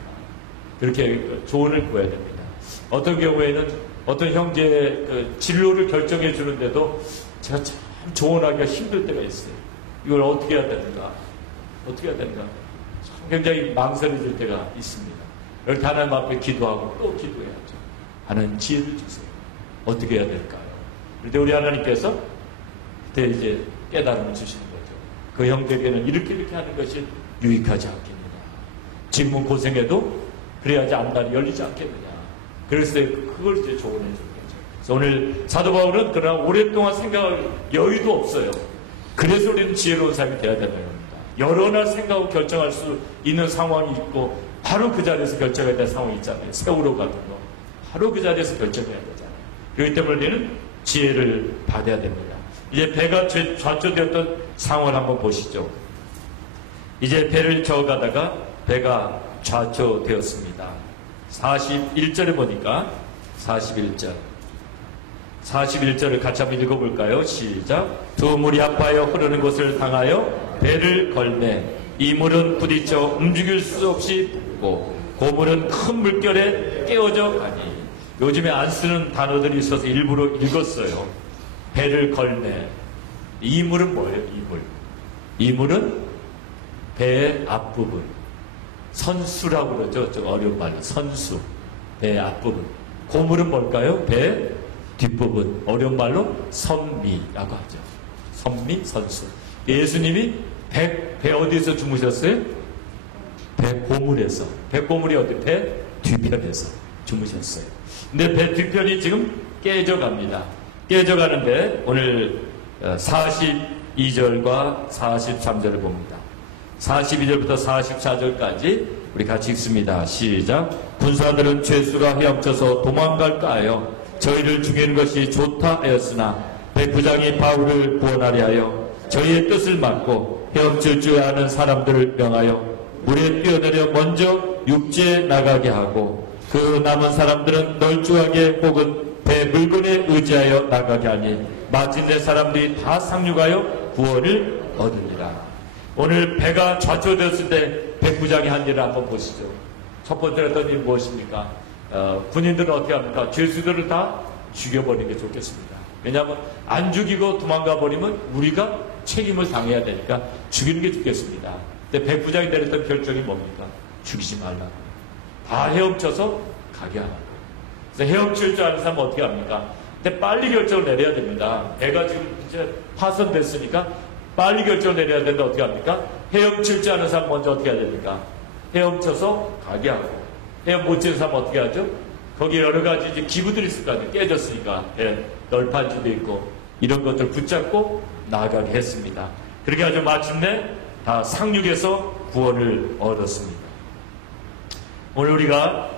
그렇게 조언을 구해야 됩니다. 어떤 경우에는 어떤 형제의 진로를 결정해 주는데도 제가 참 조언하기가 힘들 때가 있어요. 이걸 어떻게 해야 되는가? 어떻게 해야 되는가? 참 굉장히 망설여질 때가 있습니다. 이렇게 하나님 앞에 기도하고 또 기도해야죠. 하나님 지혜를 주세요. 어떻게 해야 될까요? 그런데 우리 하나님께서 그때 이제 깨달음을 주시는 거죠. 그 형제에게는 이렇게 하는 것이 유익하지 않겠느냐. 지금은 고생해도 그래야지 앞날이 열리지 않겠느냐. 그래서 그걸 이제 조언해 주는 거죠. 그래서 오늘 사도 바울은 그러나 오랫동안 생각할 여유도 없어요. 그래서 우리는 지혜로운 삶이 되어야 되는 겁니다. 여러 날 생각하고 결정할 수 있는 상황이 있고 바로 그 자리에서 결정해야 될 상황이 있잖아요. 세월호 같은 거. 바로 그 자리에서 결정해야 되잖아요. 그렇기 때문에 우리는 지혜를 받아야 됩니다. 이제 배가 좌초되었던 상황을 한번 보시죠. 이제 배를 저어가다가 배가 좌초되었습니다. 41절에 보니까 41절을 같이 한번 읽어볼까요? 시작. 두 물이 합하여 흐르는 곳을 향하여 배를 걸매 이 물은 부딪혀 움직일 수 없이 붓고 고물은 큰 물결에 깨어져 가니. 요즘에 안 쓰는 단어들이 있어서 일부러 읽었어요. 배를 걸매. 이 물은 뭐예요? 이 물은 배의 앞부분. 선수라고 그러죠. 좀 어려운 말로. 선수. 배의 앞부분. 고물은 뭘까요? 배 뒷부분. 어려운 말로 선미라고 하죠. 선미, 선수. 예수님이 배 어디에서 주무셨어요? 배 고물에서. 배 고물이 어디? 배 뒤편에서 주무셨어요. 근데 배 뒤편이 지금 깨져갑니다. 깨져가는데 오늘 42절과 43절을 봅니다. 42절부터 44절까지 우리 같이 읽습니다. 시작. 군사들은 죄수가 헤엄쳐서 도망갈까 하여 저희를 죽이는 것이 좋다 하였으나 백부장이 바울을 구원하려 하여 저희의 뜻을 막고 헤엄칠 줄 아는 사람들을 명하여 물에 뛰어내려 먼저 육지에 나가게 하고 그 남은 사람들은 널찍하게 혹은 배 물건에 의지하여 나가게 하니 마침내 사람들이 다 상륙하여 구원을 얻으리라. 오늘 배가 좌초되었을 때 백부장이 한 일을 한번 보시죠. 첫 번째로 했던 일이 무엇입니까? 군인들은 어떻게 합니까? 죄수들을 다 죽여버리는 게 좋겠습니다. 왜냐하면 안 죽이고 도망가 버리면 우리가 책임을 당해야 되니까 죽이는 게 좋겠습니다. 근데 백부장이 내렸던 결정이 뭡니까? 죽이지 말라. 다 헤엄쳐서 가게 하라고. 그래서 헤엄칠 줄 아는 사람은 어떻게 합니까? 근데 빨리 결정을 내려야 됩니다. 배가 지금 이제 파손됐으니까 빨리 결정을 내려야 되는데 어떻게 합니까? 헤엄칠 줄 아는 사람 먼저 어떻게 해야 됩니까? 헤엄쳐서 가게 하고. 헤엄 못 치는 사람은 어떻게 하죠? 거기에 여러 가지 이제 기구들이 있을 거 아니에요. 깨졌으니까. 널판지도 있고 이런 것들 붙잡고 나가게 했습니다. 그렇게 아주 마침내 다 상륙해서 구원을 얻었습니다. 오늘 우리가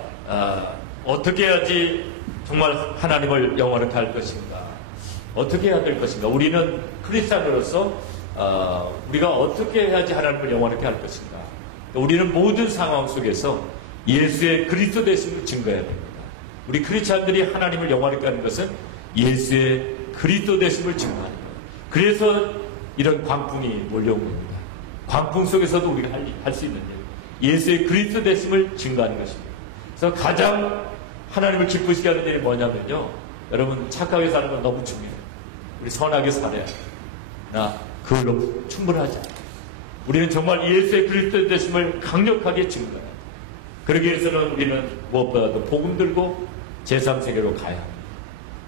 어떻게 해야지 정말 하나님을 영원하게 할 것인가? 어떻게 해야 될 것인가? 우리는 크리스찬으로서 우리가 어떻게 해야지 하나님을 영원하게 할 것인가? 우리는 모든 상황 속에서 예수의 그리스도 되심을 증거해야 됩니다. 우리 크리스찬들이 하나님을 영원하게 하는 것은 예수의 그리스도 되심을 증거하는 거예요. 그래서 이런 광풍이 몰려온 겁니다. 광풍 속에서도 우리가 할 수 있는 일, 예수의 그리스도 되심을 증거하는 것입니다. 그래서 가장 하나님을 기쁘시게 하는 일이 뭐냐면요, 여러분, 착하게 사는 건 너무 중요해요. 우리 선하게 살아야 돼요. 나 그걸로 충분하지 않아요. 우리는 정말 예수의 그리스도 되심을 강력하게 증거해야 돼요. 그러기 위해서는 우리는 무엇보다도 복음 들고 제3세계로 가야 합니다.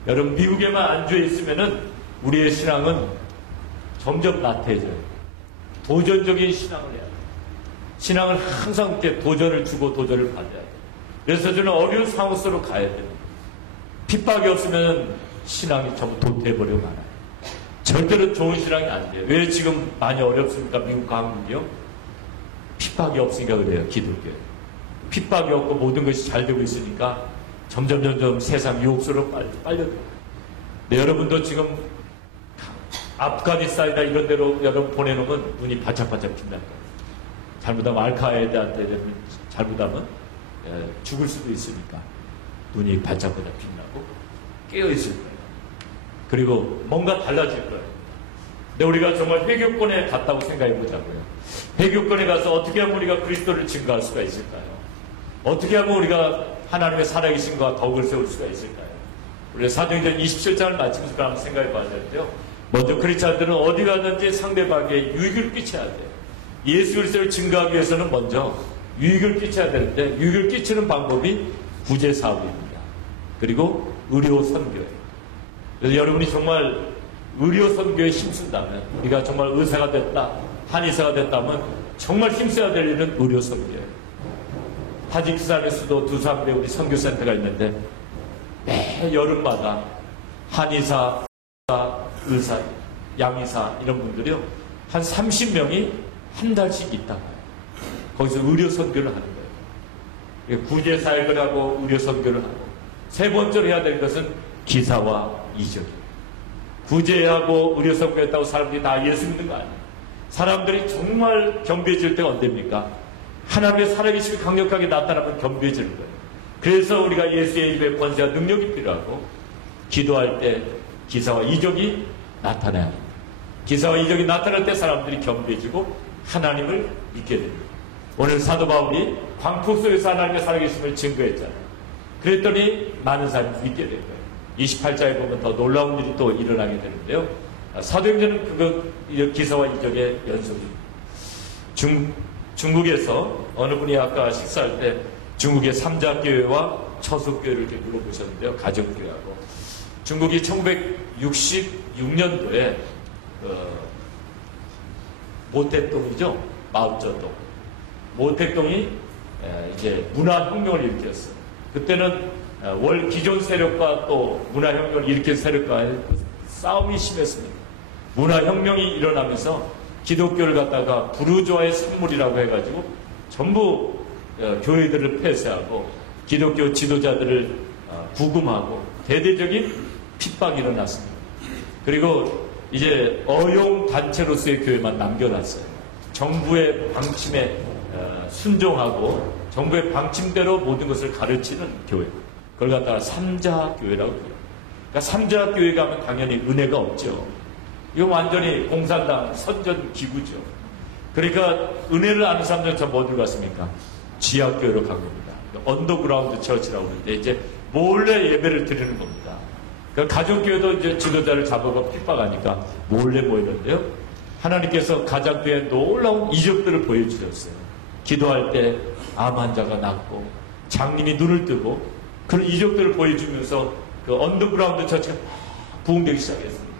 여러분, 미국에만 안주해 있으면은 우리의 신앙은 점점 나태해져요. 도전적인 신앙을 해야 돼요. 신앙을 항상 이렇게 도전을 주고 도전을 받아야 돼요. 그래서 저는 어려운 상황 속으로 가야 돼요. 핍박이 없으면 신앙이 전부 도태해버리고 말아요. 절대로 좋은 신앙이 안 돼요. 왜 지금 많이 어렵습니까? 미국과 한국이요? 핍박이 없으니까 그래요. 기독교에. 핍박이 없고 모든 것이 잘 되고 있으니까 점점 세상 유혹수로 빨려들어요. 네, 여러분도 지금 아프가니스탄이나 이런 데로 여러분 보내놓으면 눈이 바짝바짝 빛날 거예요. 잘못하면 알카에다한테 잘못하면 죽을 수도 있으니까 눈이 바짝바짝 빛나고 깨어있을 거예요. 그리고 뭔가 달라질 거예요. 근데 우리가 정말 회교권에 갔다고 생각해 보자고요. 회교권에 가서 어떻게 하면 우리가 그리스도를 증거할 수가 있을까요? 어떻게 하면 우리가 하나님의 살아계신과 덕을 세울 수가 있을까요? 우리가 사도행전 27장을 마치면서 한번 생각해 봐야 되는데요. 먼저 크리스찬들은 어디 가든지 상대방에게 유익을 끼쳐야 돼요. 예수 그리스도를 증거하기 위해서는 먼저 유익을 끼쳐야 되는데, 유익을 끼치는 방법이 구제 사업입니다. 그리고 의료 선교예요. 그래서 여러분이 정말 의료 선교에 힘쓴다면, 우리가 정말 의사가 됐다, 한의사가 됐다면 정말 힘써야 될 일은 의료 선교예요. 타지키스탄에서도 두산에 우리 선교센터가 있는데 매 여름마다 한의사, 의사, 양의사 이런 분들이요, 한 30명이 한 달씩 있다가 거기서 의료 선교를 하는 거예요. 구제 사역을 하고 의료 선교를 하고, 세 번째로 해야 될 것은 기사와 이적이에요. 구제하고 의료 선교했다고 사람들이 다 예수 믿는 거 아니에요. 사람들이 정말 겸비해질 때가 언제입니까? 하나님의 살아계심이 강력하게 나타나면 겸비해지는 거예요. 그래서 우리가 예수의 입에 권세와 능력이 필요하고, 기도할 때 기사와 이적이 나타나야 합니다. 기사와 이적이 나타날 때 사람들이 겸비해지고 하나님을 믿게 됩니다. 오늘 사도 바울이 광풍 속에서 하나님의 살아계심을 증거했잖아요. 그랬더니 많은 사람이 믿게 된 거예요. 28장에 보면 더 놀라운 일이 또 일어나게 되는데요. 사도행전은 그거 기사와 이적의 연속입니다. 중국에서 어느 분이 아까 식사할 때 중국의 삼자교회와 처소교회를 이렇게 물어보셨는데요. 가정교회하고. 중국이 1966년도에 모택동이죠. 마오쩌둥. 모택동이 이제 문화혁명을 일으켰어요. 그때는 기존 세력과 또 문화혁명을 일으킨 세력과의 싸움이 심했습니다. 문화혁명이 일어나면서 기독교를 갖다가 부르주아의 산물이라고 해가지고 전부 교회들을 폐쇄하고 기독교 지도자들을 구금하고 대대적인 핍박이 일어났습니다. 그리고 이제 어용 단체로서의 교회만 남겨놨어요. 정부의 방침에 순종하고 정부의 방침대로 모든 것을 가르치는 교회. 그걸 갖다가 삼자교회라고 해요. 그러니까 삼자교회 가면 당연히 은혜가 없죠. 이거 완전히 공산당 선전 기구죠. 그러니까 은혜를 아는 사람들은 저 어디로 갔습니까? 지하교회로 간 겁니다. 언더그라운드 처치라고 하는데 이제 몰래 예배를 드리는 겁니다. 그러니까 가족교회도 이제 지도자를 잡아가 핍박하니까 몰래 모이는데요. 하나님께서 가정교회에 놀라운 이적들을 보여주셨어요. 기도할 때 암 환자가 낫고 장님이 눈을 뜨고 그런 이적들을 보여주면서 그 언더그라운드 처치가 부흥되기 시작했습니다.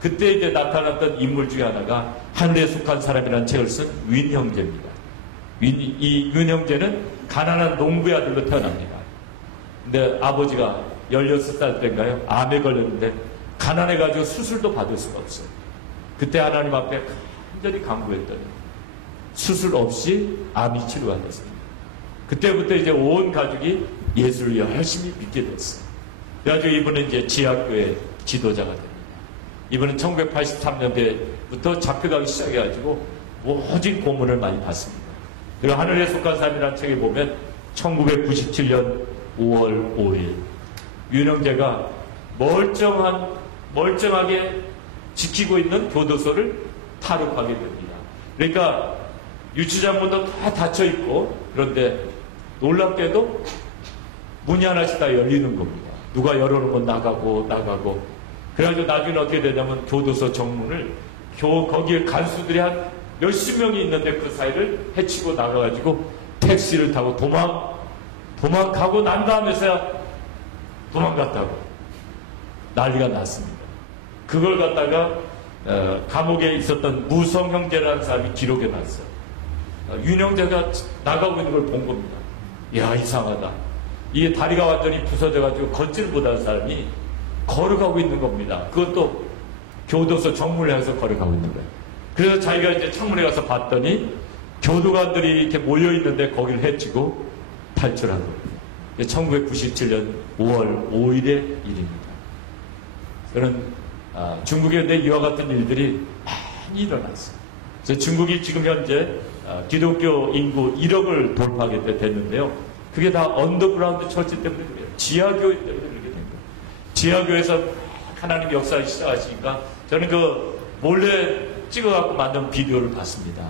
그때 이제 나타났던 인물 중에 하나가 하늘에 속한 사람이라는 책을 쓴 윈 형제입니다. 이 윈 형제는 가난한 농부의 아들로 태어납니다. 근데 아버지가 16살 때인가요? 암에 걸렸는데 가난해가지고 수술도 받을 수가 없어요. 그때 하나님 앞에 간절히 간구했더니 수술 없이 암이 치료가 됐습니다. 그때부터 이제 온 가족이 예수를 열심히 믿게 됐어요. 그래가지고 이분은 이제 지하교회 지도자가 됩니다. 이분은 1983년대부터 잡혀가기 시작해가지고 오직 고문을 많이 받습니다. 그리고 하늘에 속한 사람이라는 책에 보면 1997년 5월 5일 윤형제가 멀쩡하게 지키고 있는 교도소를 탈옥하게 됩니다. 그러니까 유치장문도 다 닫혀 있고, 그런데 놀랍게도 문이 하나씩 다 열리는 겁니다. 누가 열어놓으면 나가고. 그래가지고 나중에 어떻게 되냐면 교도소 정문을 거기에 간수들이 한 몇십 명이 있는데 그 사이를 해치고 나가가지고 택시를 타고 도망가고 난 다음에서야 도망갔다고 난리가 났습니다. 그걸 갖다가 감옥에 있었던 무성 형제라는 사람이 기록해 놨어요. 윤 형제가 나가고 있는 걸 본 겁니다. 이야, 이상하다. 이게 다리가 완전히 부서져가지고 걷지를 못하는 사람이 걸어가고 있는 겁니다. 그것도 교도소 정문을 해서 걸어가고 있는 거예요. 그래서 자기가 이제 창문에 가서 봤더니 교도관들이 이렇게 모여있는데 거기를 해치고 탈출한 거예요. 1997년 5월 5일의 일입니다. 그런 중국에 내 이와 같은 일들이 많이 일어났어요. 그래서 중국이 지금 현재 기독교 인구 1억을 돌파하게 됐는데요. 그게 다 언더그라운드 처치 때문에 그래요. 지하교회 때문에 그렇게 된 거예요. 지하교회에서 하나님 역사를 시작하시니까 저는 그 몰래 찍어갖고 만든 비디오를 봤습니다.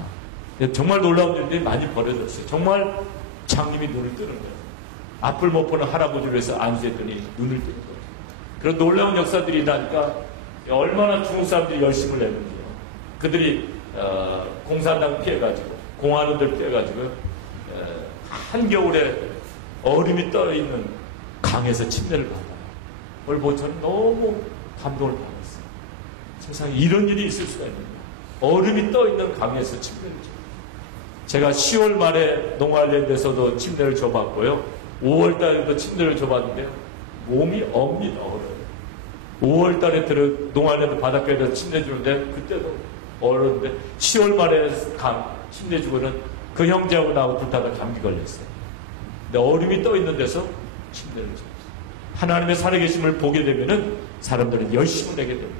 정말 놀라운 일들이 많이 벌어졌어요. 정말 장님이 눈을 뜨는 거예요. 앞을 못 보는 할아버지를 해서 안수했더니 눈을 뜨는 거예요. 그런 놀라운 역사들이 나니까 얼마나 중국 사람들이 열심을 내는지요. 그들이 공산당 피해가지고 공안원들 피해가지고 한겨울에 얼음이 떠있는 강에서 침대를 받아요. 그걸 보고 저는 너무 감동을 받았어요. 세상에 이런 일이 있을 수가 있는 거예요. 얼음이 떠있는 강에서 침대를 줘요. 제가 10월 말에 농아일랜드에서도 침대를 줘봤고요. 5월 달에도 침대를 줘봤는데요. 몸이 옵니다. 얼어요. 5월 달에 농아일랜드 바닷가에서 침대 주는데 그때도 얼었는데 10월 말에 침대 주고는 그 형제하고 나하고 불타다 감기 걸렸어요. 근데 얼음이 떠 있는 데서 침대를 줬어요. 하나님의 살아계심을 보게 되면은 사람들은 열심을 내게 됩니다.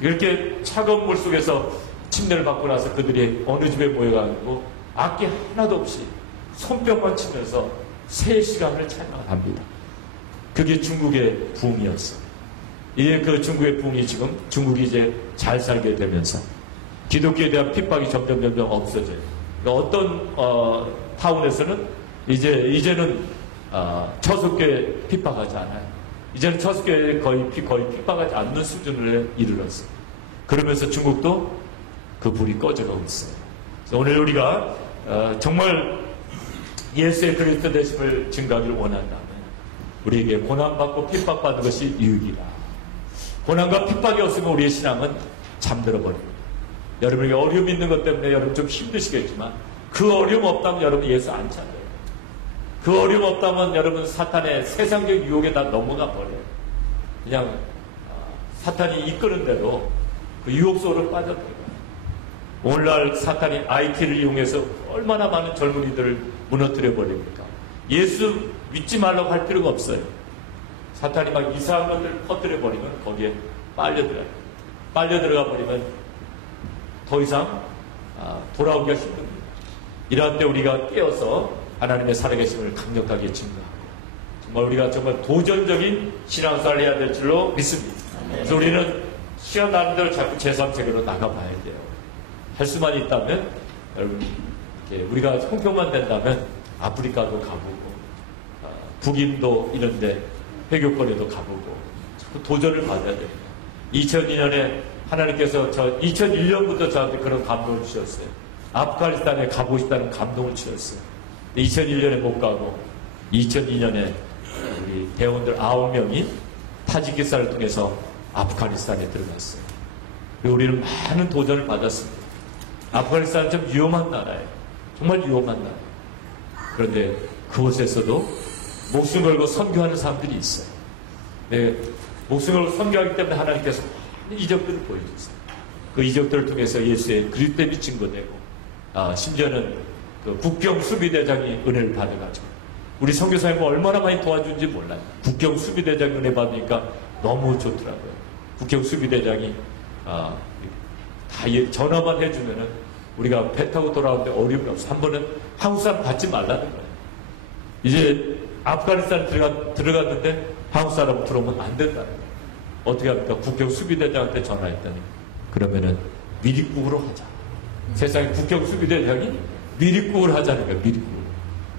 이렇게 차가운 물 속에서 침대를 받고 나서 그들이 어느 집에 모여가지고 악기 하나도 없이 손뼉만 치면서 3시간을 찬양합니다. 그게 중국의 부흥이었어요. 이제 그 중국의 부흥이 지금 중국이 이제 잘 살게 되면서 기독교에 대한 핍박이 점점 없어져요. 그러니까 어떤 타운에서는 이제는 처속교회 핍박하지 않아요. 이제는 처속교회 거의 핍박하지 않는 수준을 이르렀어요. 그러면서 중국도 그 불이 꺼져가고 있어요. 그래서 오늘 우리가 정말 예수의 그리스도 되심을 증거하기를 원한다면 우리에게 고난받고 핍박받는 것이 유익이라. 고난과 핍박이 없으면 우리의 신앙은 잠들어 버립니다. 여러분에게 어려움이 있는 것 때문에 여러분 좀 힘드시겠지만 그 어려움 없다면 여러분 예수 안 찾아요. 그 어려움 없다면 여러분 사탄의 세상적 유혹에 다 넘어가 버려요. 그냥 사탄이 이끄는 대로 그 유혹 속으로 빠져들어가요. 오늘날 사탄이 IT를 이용해서 얼마나 많은 젊은이들을 무너뜨려 버립니까? 예수 믿지 말라고 할 필요가 없어요. 사탄이 막 이상한 것들을 퍼뜨려 버리면 거기에 빨려들어요. 빨려 들어가 버리면 더 이상 돌아오기가 힘듭니다. 이럴 때 우리가 깨어서 하나님의 살아계심을 강력하게 증거하고 정말 우리가 정말 도전적인 신앙생활을 해야 될 줄로 믿습니다. 그래서 우리는 시간 나는 대로 자꾸 제3세계로 나가봐야 돼요. 할 수만 있다면 여러분 우리가 형편만 된다면 아프리카도 가보고 북인도 이런데 회교권에도 가보고 자꾸 도전을 받아야 됩니다. 2002년에 하나님께서 2001년부터 저한테 그런 감동을 주셨어요. 아프가니스탄에 가보고 싶다는 감동을 주셨어요. 2001년에 못 가고 2002년에 우리 대원들 9명이 타지키스탄을 통해서 아프가니스탄에 들어갔어요. 그리고 우리는 많은 도전을 받았습니다. 아프가니스탄은 좀 위험한 나라예요. 정말 위험한 나라예요. 그런데 그곳에서도 목숨 걸고 선교하는 사람들이 있어요. 네, 목숨 걸고 선교하기 때문에 하나님께서 많은 이적들을 보여줬어요. 그 이적들을 통해서 예수의 그리스도의 증거되고 심지어는 그 국경 수비대장이 은혜를 받아가지고 우리 선교사님은 얼마나 많이 도와준지 몰라요. 국경 수비대장이 은혜 받으니까 너무 좋더라고요. 국경 수비대장이 다 전화만 해주면은 우리가 배 타고 돌아오는데 어려움이 없어. 한 번은 한국 사람 받지 말라는 거예요. 이제 아프가니스탄 들어갔는데 한국 사람 들어오면 안 된다는 거예요. 어떻게 합니까? 국경 수비대장한테 전화했더니 그러면은 미립국으로 하자. 세상에 국경수비대장이 미립국을 하자는 거예요. 미립국.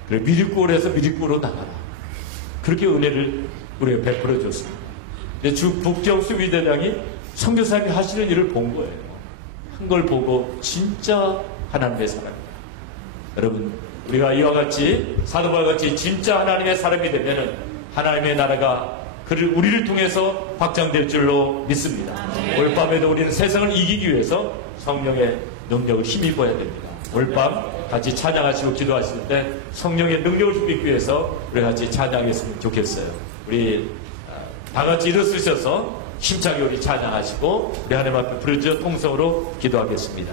그래, 미립국으로 해서 미립국으로 나가라. 그렇게 은혜를 우리가 베풀어 줬습니다. 근데 주 국경수비대장이 선교사님이 하시는 일을 본 거예요. 한 걸 보고 진짜 하나님의 사람이다. 여러분, 우리가 이와 같이 사도바울 같이 진짜 하나님의 사람이 되면은 하나님의 나라가 우리를 통해서 확장될 줄로 믿습니다. 오늘 밤에도 우리는 세상을 이기기 위해서 성령의 능력을 힘입어야 됩니다. 오늘 밤 같이 찬양하시고 기도하실 때 성령의 능력을 힘입기 위해서 우리 같이 찬양했으면 좋겠어요. 우리 다 같이 일어서셔서 힘차게 우리 찬양하시고 우리 하나님 앞에 부르짖어 통성으로 기도하겠습니다.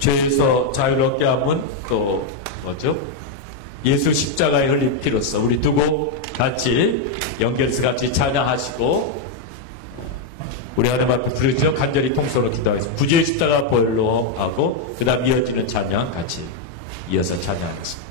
죄에서 자유롭게 함은 또 뭐죠? 예수 십자가에 흘린 피로써 우리 두 곡 같이 연결해서 같이 찬양하시고 우리 하나님 앞에 부르짖어 간절히 통성으로 기도하겠습니다. 구주의 십자가 보혈로 하고 그 다음 이어지는 찬양 같이 이어서 찬양하겠습니다.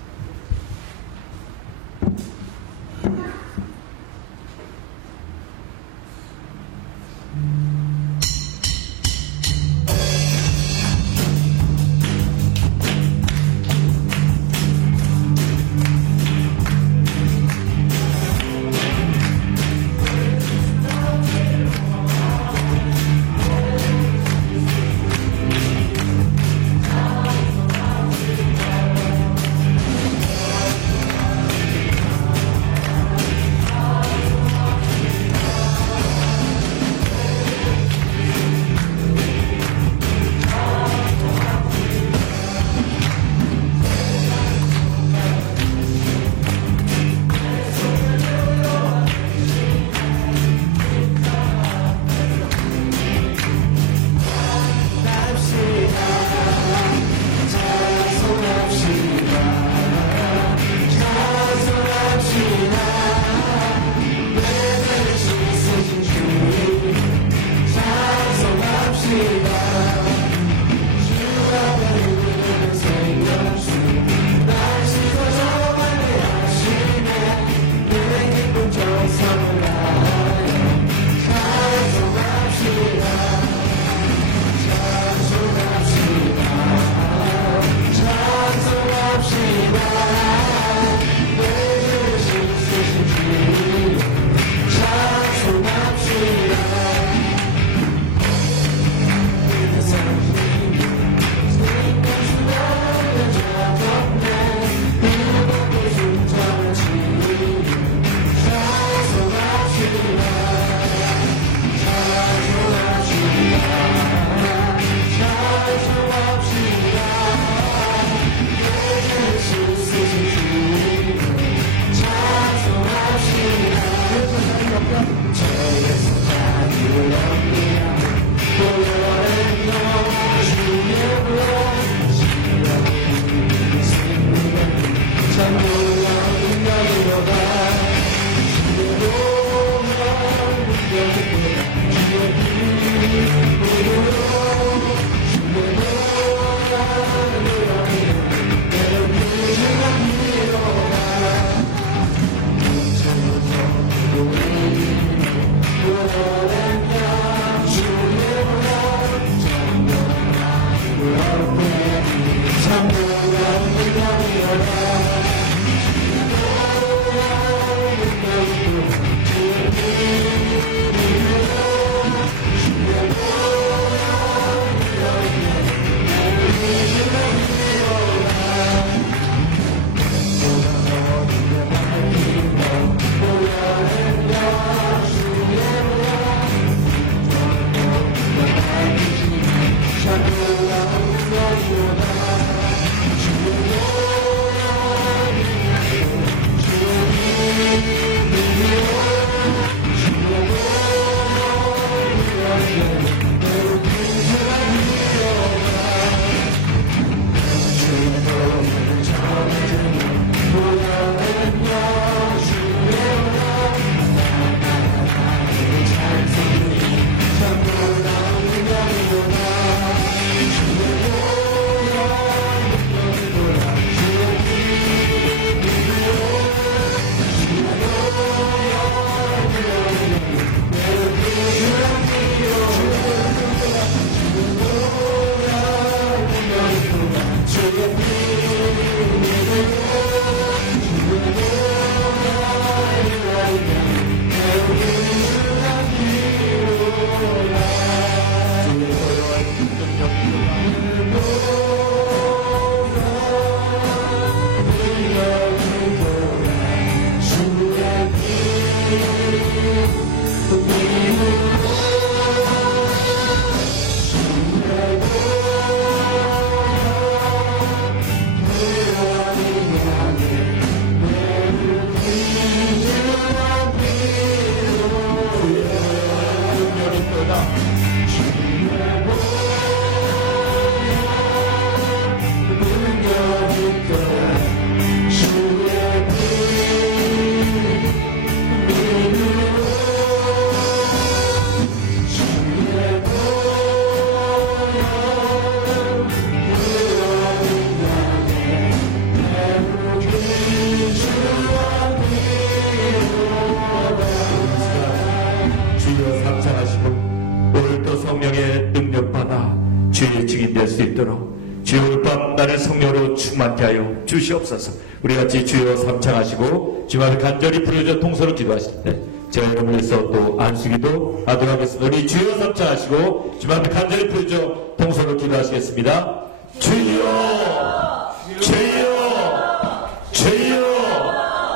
주의 증인될 수 있도록 주여 오늘 밤 나를 성령으로 충만케 하여 주시옵소서. 우리 같이 주여 삼창하시고 주님 앞에 간절히 부르짖어 통서로 기도하실 때 제가 여러분을 위해서 또 안수기도 하도록 하겠습니다. 우리 주여 삼창하시고 주님 앞에 간절히 부르짖어 통서로 기도하시겠습니다. 주여 주여 주여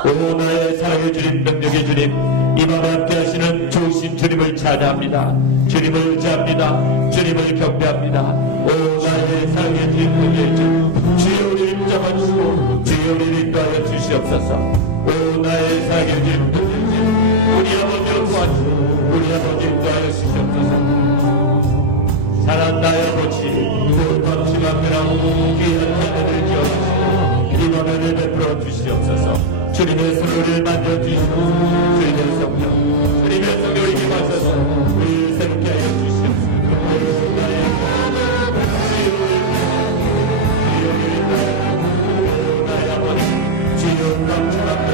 오 나의 사랑의 주님 능력의 주님 이 밤 함께 하시는 좋으신 주님을 찬양합니다. 주님을 의지합니다. 주님을 경배합니다. 오 나의 사랑의 주님 능력의 주님 주여 우리를 붙잡아주시고 주여 우리를 인도하여 주시옵소서. 오 나의 사랑의 주님 능력의 주님 우리 아버지를 도와주시고 우리 아버지를 인도하여 주시옵소서. 사랑 나의 아버지 온 밤중 앞에라고 귀한 하늘을 지어주시고 이 밤에를 베풀어 주시옵소서. 주님의 손을 만져주시고 주님의 성령 주님의 성령을 임하셔서 우리를 새롭게 하여 주시옵소서. 나의 아버지 주여 밤중 앞에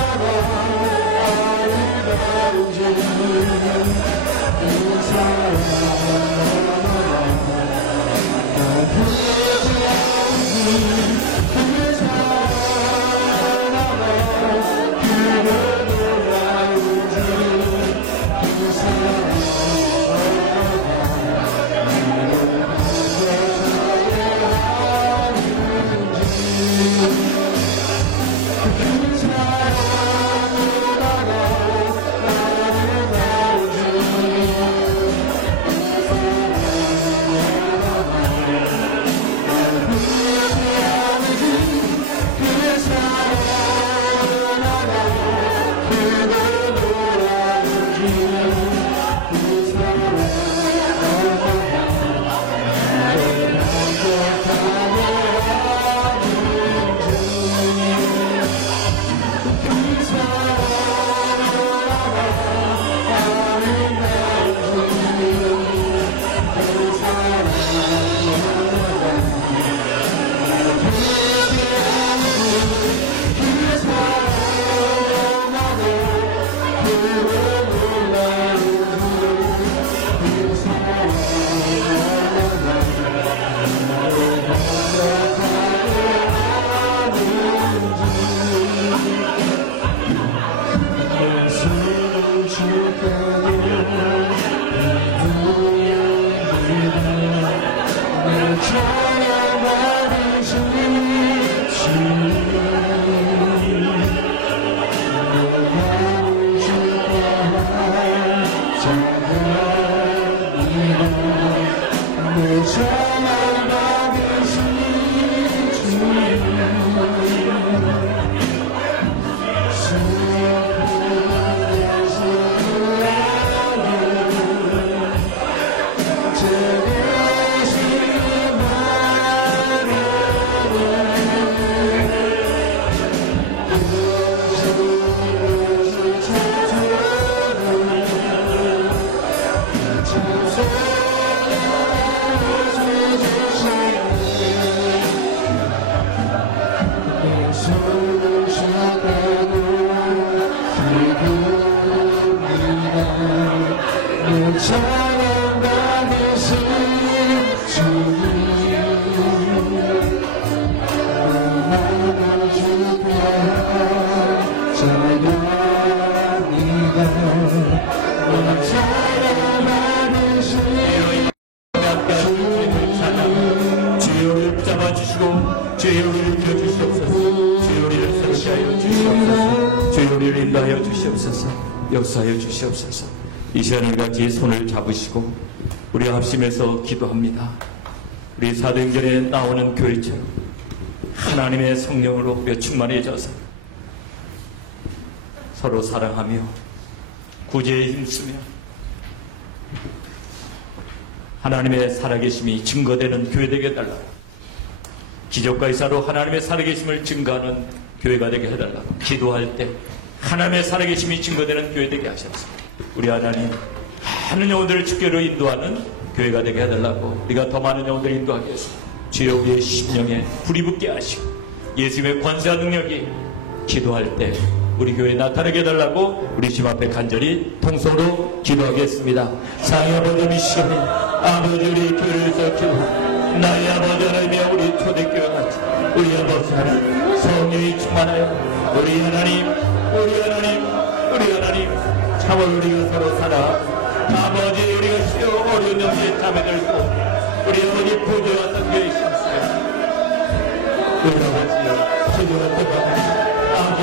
사랑하라 찬양받으신 주님 주여 우리를 잡아주시고 주여 우리를 펴주시옵소서. 주여 우리를 성취하여 주시옵소서. 주여 우리를 인도하여 주시옵소서. 역사하여 주시옵소서. 이 시간을 같이 손을 잡으시고 우리 합심해서 기도합니다. 우리 사도행전에 나오는 교회처럼 하나님의 성령으로 우리가 충만해져서 서로 사랑하며 구제에 힘쓰며 하나님의 살아계심이 증거되는 교회 되게 해달라고, 기적과 이사로 하나님의 살아계심을 증거하는 교회가 되게 해달라고, 기도할 때 하나님의 살아계심이 증거되는 교회 되게 하셔서 우리 하나님 많은 영혼들을 주께로 인도하는 교회가 되게 해달라고, 우리가 더 많은 영혼들을 인도하게 해서 주여 우리의 심령에 불이 붙게 하시고 예수님의 권세와 능력이 기도할 때 우리 교회에 나타나게 해달라고 우리 집 앞에 간절히 통성으로 기도하겠습니다. 사랑의 아버지 이 시간에 아버지 우리 교회를 세우고 나의 아버지 하나님의 우리 초대교회 같이 우리 아버지 하나님 성령이 충만하여 우리 하나님 참으로 우리가 서로 살아 아버지 우리가 쉬어 어려운 영지의 자매들 도 우리 아버지 보좌와 선교에 있습니다. 우리 아버지여 최종한 때가 아버지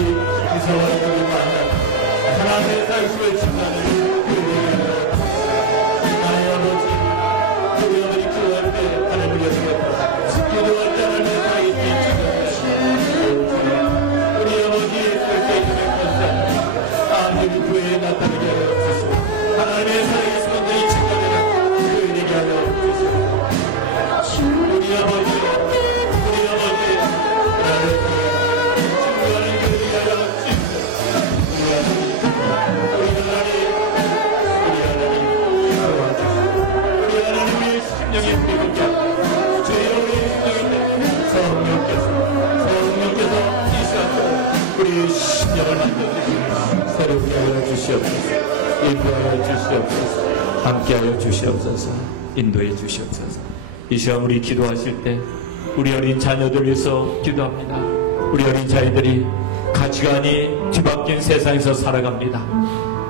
기사와 우리 만나 하나님의 살심을 증가하는 나의 아버지 우리 아버지 기도할 때 하나님을 생각하고 기도할 때 하나님의 살심을 증가하는 우리 아버지의 설계에 아버지 교회에 나타나게 하여 주소서. 하나님의 살아계신 것들이 증가되는 교회 되게 하여 주소서. 우리 아버지 우리의 심령을 만들어주시옵소서. 새롭게 하여 주시옵소서. 인도하여 주시옵소서. 함께하여 주시옵소서. 인도해 주시옵소서. 이 시간 우리 기도하실 때 우리 어린 자녀들 위해서 기도합니다. 우리 어린 자녀들이 가치관이 뒤바뀐 세상에서 살아갑니다.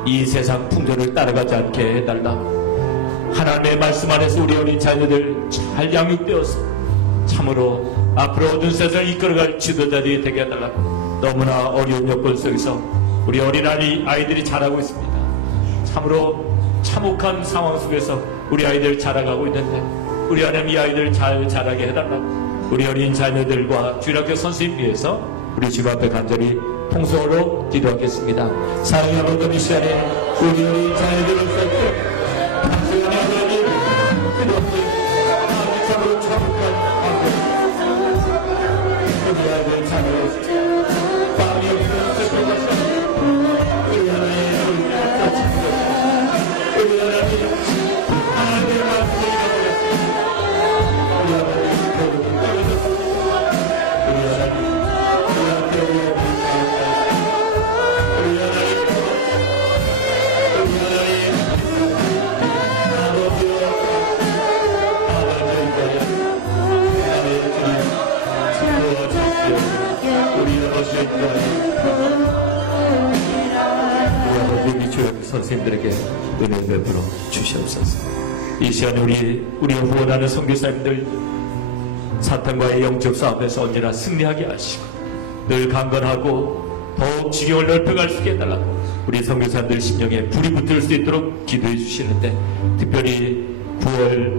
이 세상 풍조를 따라가지 않게 해달라. 하나님의 말씀 안에서 우리 어린 자녀들 잘 양육되어서 참으로 앞으로 어두운 세상을 이끌어갈 지도자들이 되게 해달라고. 너무나 어려운 여건 속에서 우리 아이들이 자라고 있습니다. 참으로 참혹한 상황 속에서 우리 아이들 자라가고 있는데 우리 하나님 이 아이들 잘 자라게 해달라고 우리 어린 자녀들과 주일학교 선생님 위해서 우리 집 앞에 간절히 통성으로 기도하겠습니다. 사랑의 아버지 이 시간에 우리 어린 자녀들을 살때 당신의 하나님 끝없는 참으로 참혹한 우리 아이들 자녀를 선생님들에게 은혜 베풀어 주시옵소서. 이 시간에 우리가 후원하는 선교사님들 사탄과의 영적 싸움에서 언제나 승리하게 하시고 늘 강건하고 더욱 지경을 넓혀갈 수 있게 해달라고 우리 선교사님들 심령에 불이 붙을 수 있도록 기도해 주시는데 특별히 9월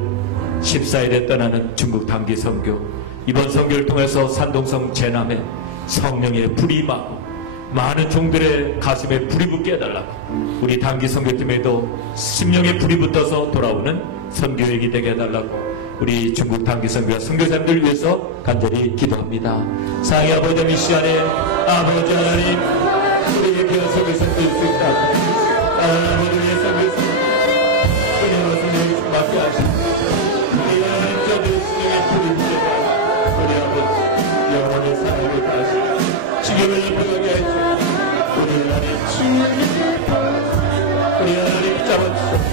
14일에 떠나는 중국 단기 선교, 이번 선교를 통해서 산동성 제남에 성령의 불이 임하고 많은 종들의 가슴에 불이 붙게 해달라고 우리 단기 선교팀에도 심령에 불이 붙어서 돌아오는 선교획이 되게 해달라고 우리 중국 단기 선교와 선교사님들 위해서 간절히 기도합니다. 사랑의 아버지 이 시간에 아버지 하나님 우리에게 배워서에서 될 수 있다. 아버지 위해 선교사 은혜와 선교를 맡게 하시고 우리 하나님 저들의 심령에 불이 붙게 우리 아버지 영원히 살아가게 하시고 지금을 입혀가게 하시고 우리 하나님 잡아주시옵소서.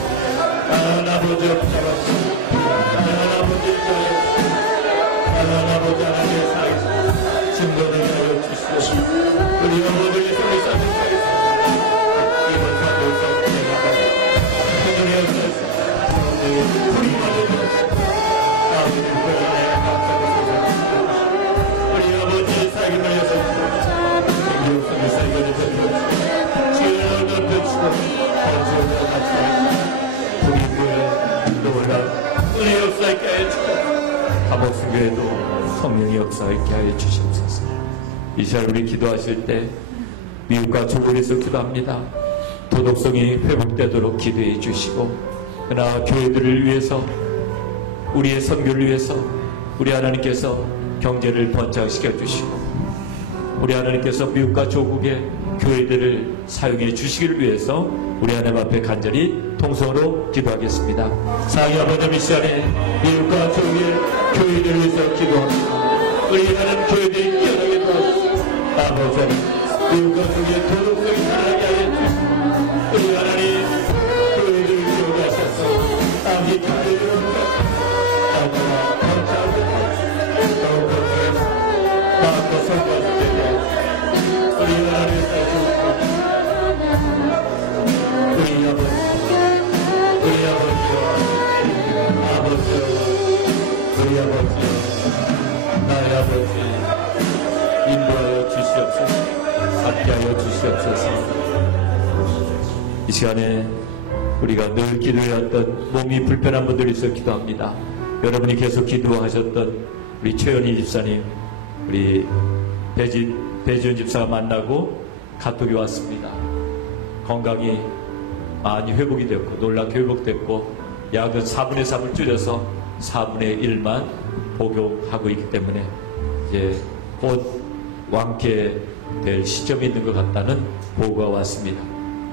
아버지 없사옵소서. 아버지 아버지 하나님의 사랑에 증거되게 하여 주시옵소서. 우리 어머니의 손을 싸주시옵소서. 이번 사도에서 내가 그들의 역사에서 우리 받으옵소서. 아버지 그들의 감사합니다. 우리 아버지의 사랑을 위해서 우리 역사를 살게 되옵소서. 지혜를 넓혀주시고 건설을 같이 우리 교회 놀라운 은혜 역사있게 하여 주시옵소서. 감옥순교회도 성령의 역사있게 하여 주시옵소서. 이 시간 우리 기도하실 때 미국과 조국에서 기도합니다. 도덕성이 회복되도록 기도해 주시고, 그러나 교회들을 위해서, 우리의 선교를 위해서 우리 하나님께서 경제를 번창시켜 주시고, 우리 하나님께서 미국과 조국의 교회들을 사용해 주시기를 위해서 우리 하나님 앞에 간절히 통성으로 기도하겠습니다. 사랑의 아버지, 이 시간에 미국과 조국의 교회들을 위해서 기도합니다. 우리 하나님 교회들이 깨어나게 도와주시고, 아버지 하나님 미국과 조국의 도덕성이 살아나게 하여 주시고, 우리 하나님 교회들을 기억하셔서 아버지 교회들을 나무와 감사하고 더욱더 마음과 성과를 때에 우리 하나님의 우리 아버지, 우리 아버지, 나의 아버지, 인도하여 주시옵소서. 함께하여 주시옵소서. 이 시간에 우리가 늘 기도해왔던 몸이 불편한 분들이 있어 기도합니다. 여러분이 계속 기도하셨던 우리 최연희 집사님, 우리 배지은 집사가 만나고 카톡이 왔습니다. 건강이 많이 회복이 됐고, 놀랍게 회복됐고, 약은 4분의 3을 줄여서 4분의 1만 복용하고 있기 때문에 이제 곧 완쾌될 시점이 있는 것 같다는 보고가 왔습니다.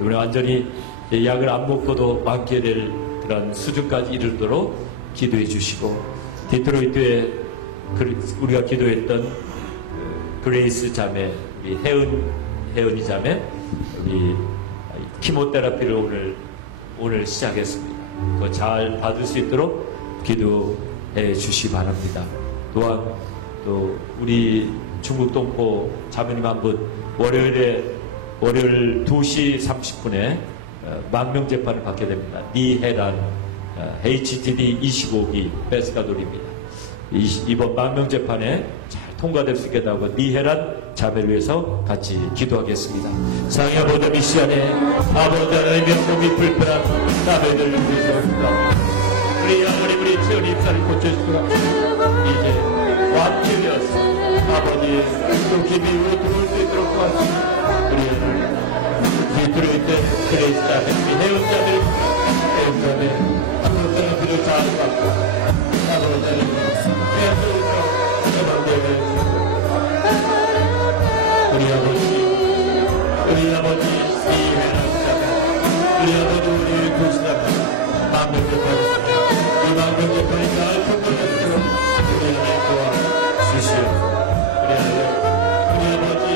이번에 완전히 약을 안 먹고도 완쾌될 그런 수준까지 이르도록 기도해 주시고, 디트로이트에 우리가 기도했던 그레이스 자매, 우리 혜은이 자매, 우리 키모테라피를 오늘 시작했습니다. 그거 잘 받을 수 있도록 기도해 주시기 바랍니다. 또한 또 우리 중국 동포 자매님 한 분 월요일 2시 30분에 망명재판을 받게 됩니다. 니해란 HTD 25기 베스카돌입니다. 이번 망명재판에 잘 통과될 수 있게 하고 니해란 자매를 위해서 같이 기도하겠습니다. 상의 아버지, 이 시간에 아버지 하나님의 몸이 불편한 자매들을 위해서 기도합니다. 우리 아버님, 우리 최연희 입사를 고쳐주시고 이제 완쾌되었어. 아버지 또 기미로 들어올 수 있도록 도와주시고, 우리 들어올 때 그레이스 자매, 해운 자매를 해운 아버지는 그를 잘 받고, 아버지는 해운으로서 해방되게 우리 아버지 이회랑 자매, 우리 아버지 우리 교수자매 망명재판입니다. 이 망명재판이 잘 통과되도록 우리 하나님 도와주시옵소서. 우리 아버지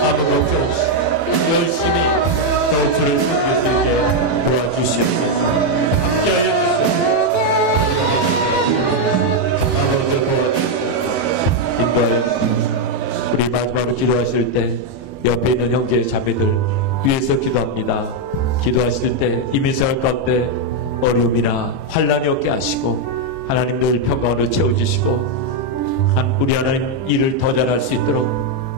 아무 걱정 없이 열심히 더욱을 지킬 수 있게 도와주시옵소서. 함께하여 주시옵소서. 아버지 도와주시옵소서. 인도하여 우리 마지막으로 기도하실 때 옆에 있는 형제 자매들 위해서 기도합니다. 기도하실 때 이미 생활 가운데 어려움이나 환란이 없게 하시고, 하나님 늘 평강으로 채워주시고, 우리 하나님 일을 더 잘할 수 있도록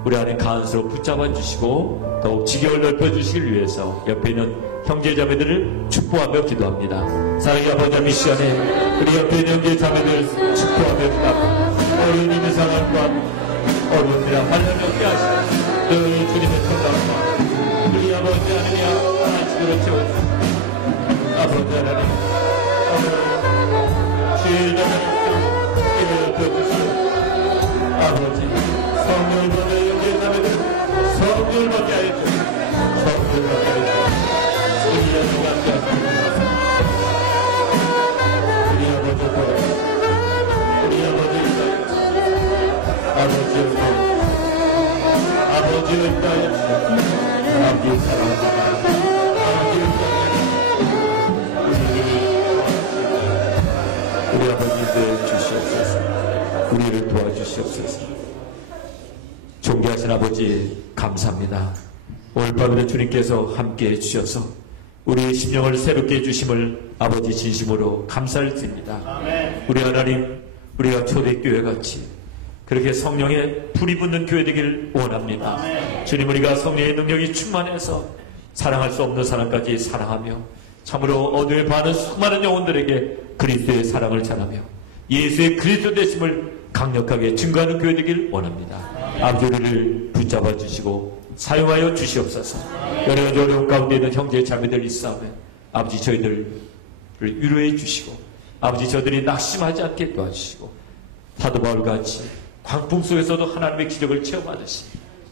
우리 하나님 간수로 붙잡아 주시고 더욱 지경을 넓혀 주시길 위해서 옆에 있는 형제 자매들을 축복하며 기도합니다. 사랑의 아버지, 이 시간에 우리 옆에 있는 형제 자매들 축복하며 기도합니다. 어려운 이미 상황과 어려움이나 환란이 없게 하시고 늘 주님의 평강과 우리 아버지 하나님 하나님으로 채워주시고, 아버지 하나님 주일 자매들 기도를 펴주시고, 아버지 성령을 받아 여기에 자매들 성령을 받게 하여 주시고, 성령을 받게 하여 주시고, 우리 아버지 함께 하시고, 우리 아버지 우리 아버지 아버지의 인도하여 주시옵소서. 아버지의 사랑합니다. 아버지의 사랑합니다. 주시옵소서. 존귀하신 아버지 감사합니다. 오늘 밤에도 주님께서 함께해 주셔서 우리 심령을 새롭게 해주심을 아버지 진심으로 감사를 드립니다. 우리 하나님, 우리가 초대교회같이 그렇게 성령의 불이 붙는 교회 되기를 원합니다. 주님, 우리가 성령의 능력이 충만해서 사랑할 수 없는 사람까지 사랑하며 참으로 어둠에 반은 수많은 영혼들에게 그리스도의 사랑을 전하며 예수의 그리스도 되심을 강력하게 증거하는 교회 되기를 원합니다. 아버지, 우리를 붙잡아 주시고 사용하여 주시옵소서. 여러 가지 어려운 가운데 있는 형제 자매들 있사오면 아버지 저희들을 위로해 주시고 아버지 저들이 낙심하지 않게 도와주시고 사도 바울같이 광풍 속에서도 하나님의 기적을 체험하듯이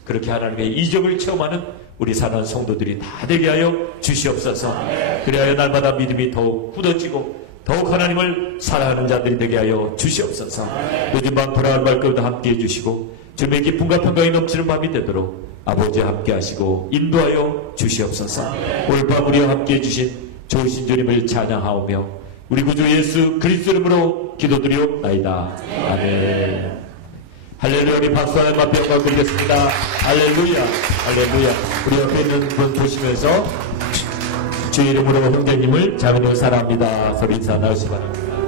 그렇게 하나님의 이적을 체험하는 우리 사랑하는 성도들이 다 되게 하여 주시옵소서. 그리하여 날마다 믿음이 더욱 굳어지고 더욱 하나님을 사랑하는 자들이 되게 하여 주시옵소서. 요즘 밤 돌아갈 말까지도 함께해 주시고 주님의 기쁨과 평강이 넘치는 밤이 되도록 아버지 함께 하시고 인도하여 주시옵소서. 오늘 밤 우리와 함께 해주신 좋으신 주님을 찬양하오며 우리 구주 예수 그리스도 이름으로 기도드리옵나이다. 아멘. 할렐루야. 우리 박수 하나님 앞에 영광 드리겠습니다. 할렐루야. 할렐루야. 우리 옆에 있는 분 보시면서 주의 이름으로 형제님을 자매님을 사랑합니다. 소리 인사 나누시기 바랍니다.